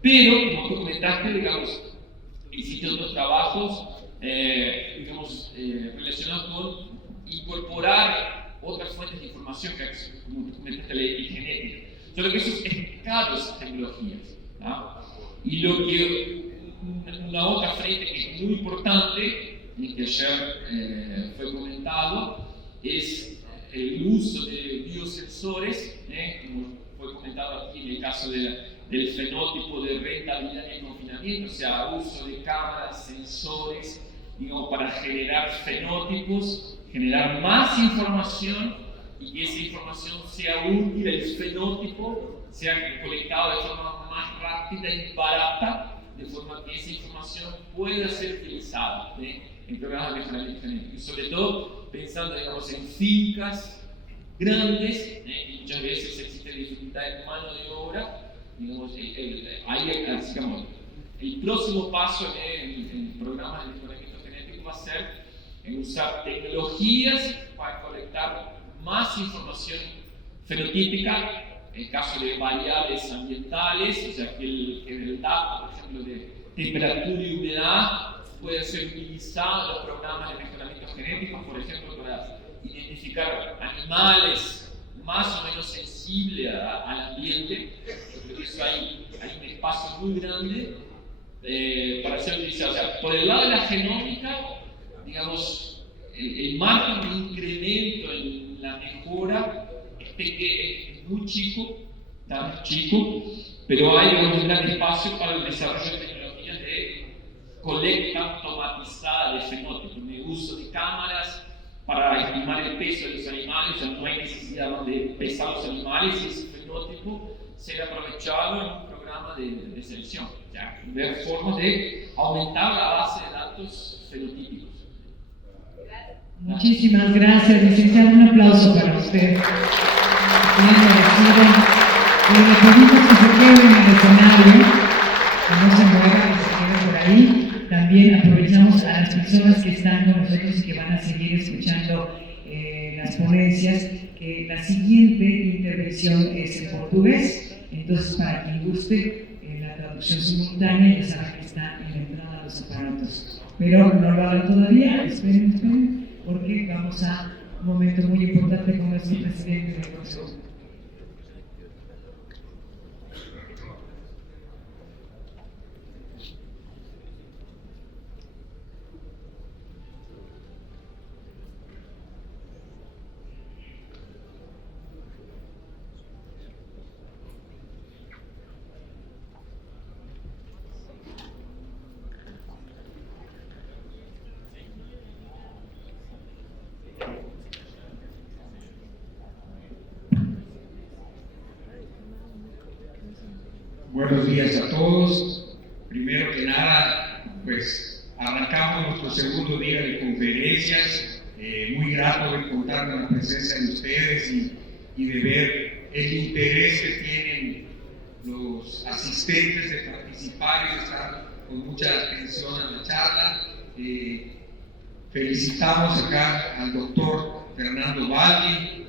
Pero, como tú comentaste, digamos, existen otros trabajos digamos, relacionados con incorporar otras fuentes de información, que como tú comentaste, la epigenética. Solo que eso es caro, esas tecnologías, ¿ah? Y lo que una otra frente que es muy importante y que ayer fue comentado es el uso de biosensores, como fue comentado aquí en el caso del fenótipo de rentabilidad en el confinamiento, o sea, uso de cámaras, sensores, digamos, para generar fenótipos, generar más información y que esa información sea útil, el fenótipo sea colectado de forma más rápida y barata, de forma que esa información pueda ser utilizada en programas de mejoramiento genético. Y sobre todo pensando, digamos, en fincas grandes, y muchas veces existe dificultad en mano de obra, digamos, digamos, el próximo paso en programas de mejoramiento genético va a ser en usar tecnologías para colectar más información fenotípica, en caso de variables ambientales, o sea, que el dato, por ejemplo, de temperatura y humedad puede ser utilizado en los programas de mejoramiento genético, por ejemplo, para identificar animales más o menos sensibles al ambiente. Por eso hay un espacio muy grande para ser utilizado. O sea, por el lado de la genómica, digamos, el margen de incremento en la mejora es muy chico, tan chico, pero hay un gran espacio para el desarrollo de tecnologías de colecta automatizada de fenótipos, de uso de cámaras para estimar el peso de los animales. O sea, no hay necesidad de pesar los animales y ese fenótipo ser aprovechado en un programa de selección. O sea, ver formas de aumentar la base de datos fenotípicos. Muchísimas gracias, licenciado. Un aplauso para usted. Bien merecido. Le pedimos que se quede en el escenario, que no se mueva, que se quede por ahí. También aprovechamos a las personas que están con nosotros y que van a seguir escuchando las ponencias, que la siguiente intervención es en portugués. Entonces, para quien guste, la traducción simultánea ya saben que está en la entrada de los aparatos. Pero no lo hagan todavía, esperen, porque vamos a un momento muy importante con nuestro presidente del Consejo. Buenos días a todos. Primero que nada, pues arrancamos nuestro segundo día de conferencias. Muy grato de contar con la presencia de ustedes y de ver el interés que tienen los asistentes de participar y de estar con mucha atención a la charla. Felicitamos acá al doctor Fernando Baldi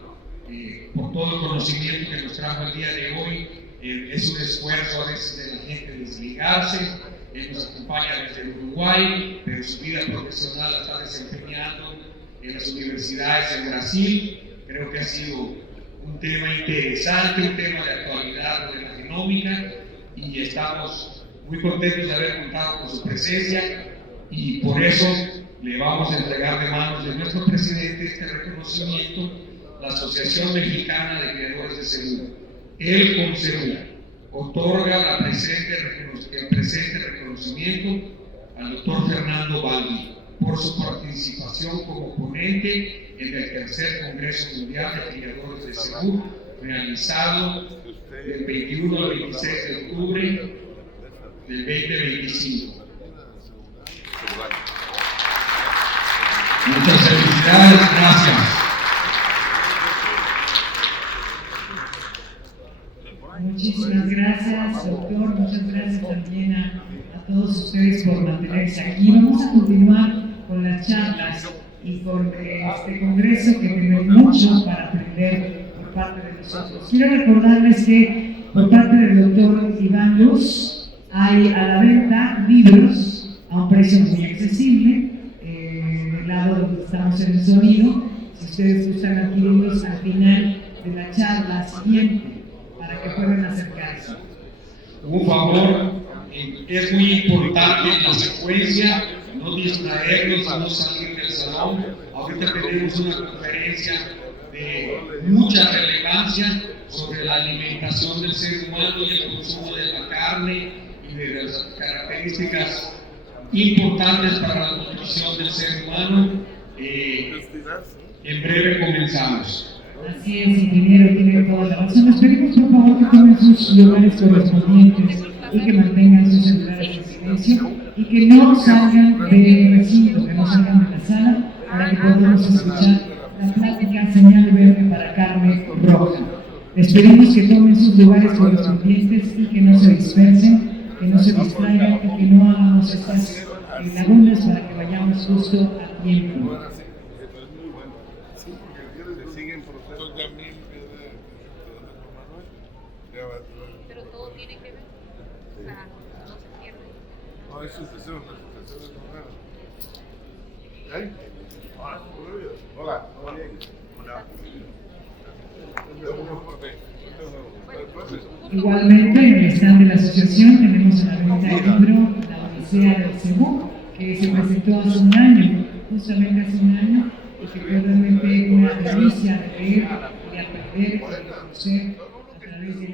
por todo el conocimiento que nos trajo el día de hoy. Es un esfuerzo a veces de la gente desligarse. Él nos acompaña desde el Uruguay, pero su vida profesional la está desempeñando en las universidades en Brasil. Creo que ha sido un tema interesante, un tema de actualidad de la genómica, y estamos muy contentos de haber contado con su presencia, y por eso le vamos a entregar de manos de nuestro presidente este reconocimiento, la Asociación Mexicana de Creadores de Seguro. El CONSEGUR otorga el presente reconocimiento al doctor Fernando Baldi por su participación como ponente en el tercer Congreso Mundial de Creadores de Seguro, realizado del 21 al 26 de octubre del 2025. Muchas felicidades, gracias. Muchísimas gracias, doctor. Muchas gracias también a todos ustedes por mantenerse aquí. Vamos a continuar con las charlas y con este congreso que tenemos mucho para aprender por parte de nosotros. Quiero recordarles que por parte del doctor Iván Luz hay a la venta libros a un precio muy accesible, del lado donde estamos en el sonido. Si ustedes gustan adquirirlos al final de la charla siguiente, para que puedan acercarse. Un favor, es muy importante en la secuencia no distraernos, no salir del salón. Ahorita tenemos una conferencia de mucha relevancia sobre la alimentación del ser humano y el consumo de la carne y de las características importantes para la nutrición del ser humano. En breve comenzamos. Así es, ingeniero, tiene toda la razón. Les pedimos por favor que tomen sus lugares correspondientes y que mantengan sus celulares en silencio y que no salgan del recinto, que no salgan de la sala, para que podamos escuchar la plática señal verde para carne roja. Les pedimos que tomen sus lugares correspondientes y que no se dispersen, que no se distraigan y que no hagamos estas lagunas para que vayamos justo a tiempo. Pero todo tiene que ver, o sea, no se pierde. No, es sucesión de número. ¿Eh? Hola, ¿todo bien? Hola. Igualmente, en el stand de la asociación tenemos a la venta el libro La Odisea del Cebú, que se presentó hace un año, justamente hace un año, y que fue realmente una delicia de leer, de aprender, de conocer a través del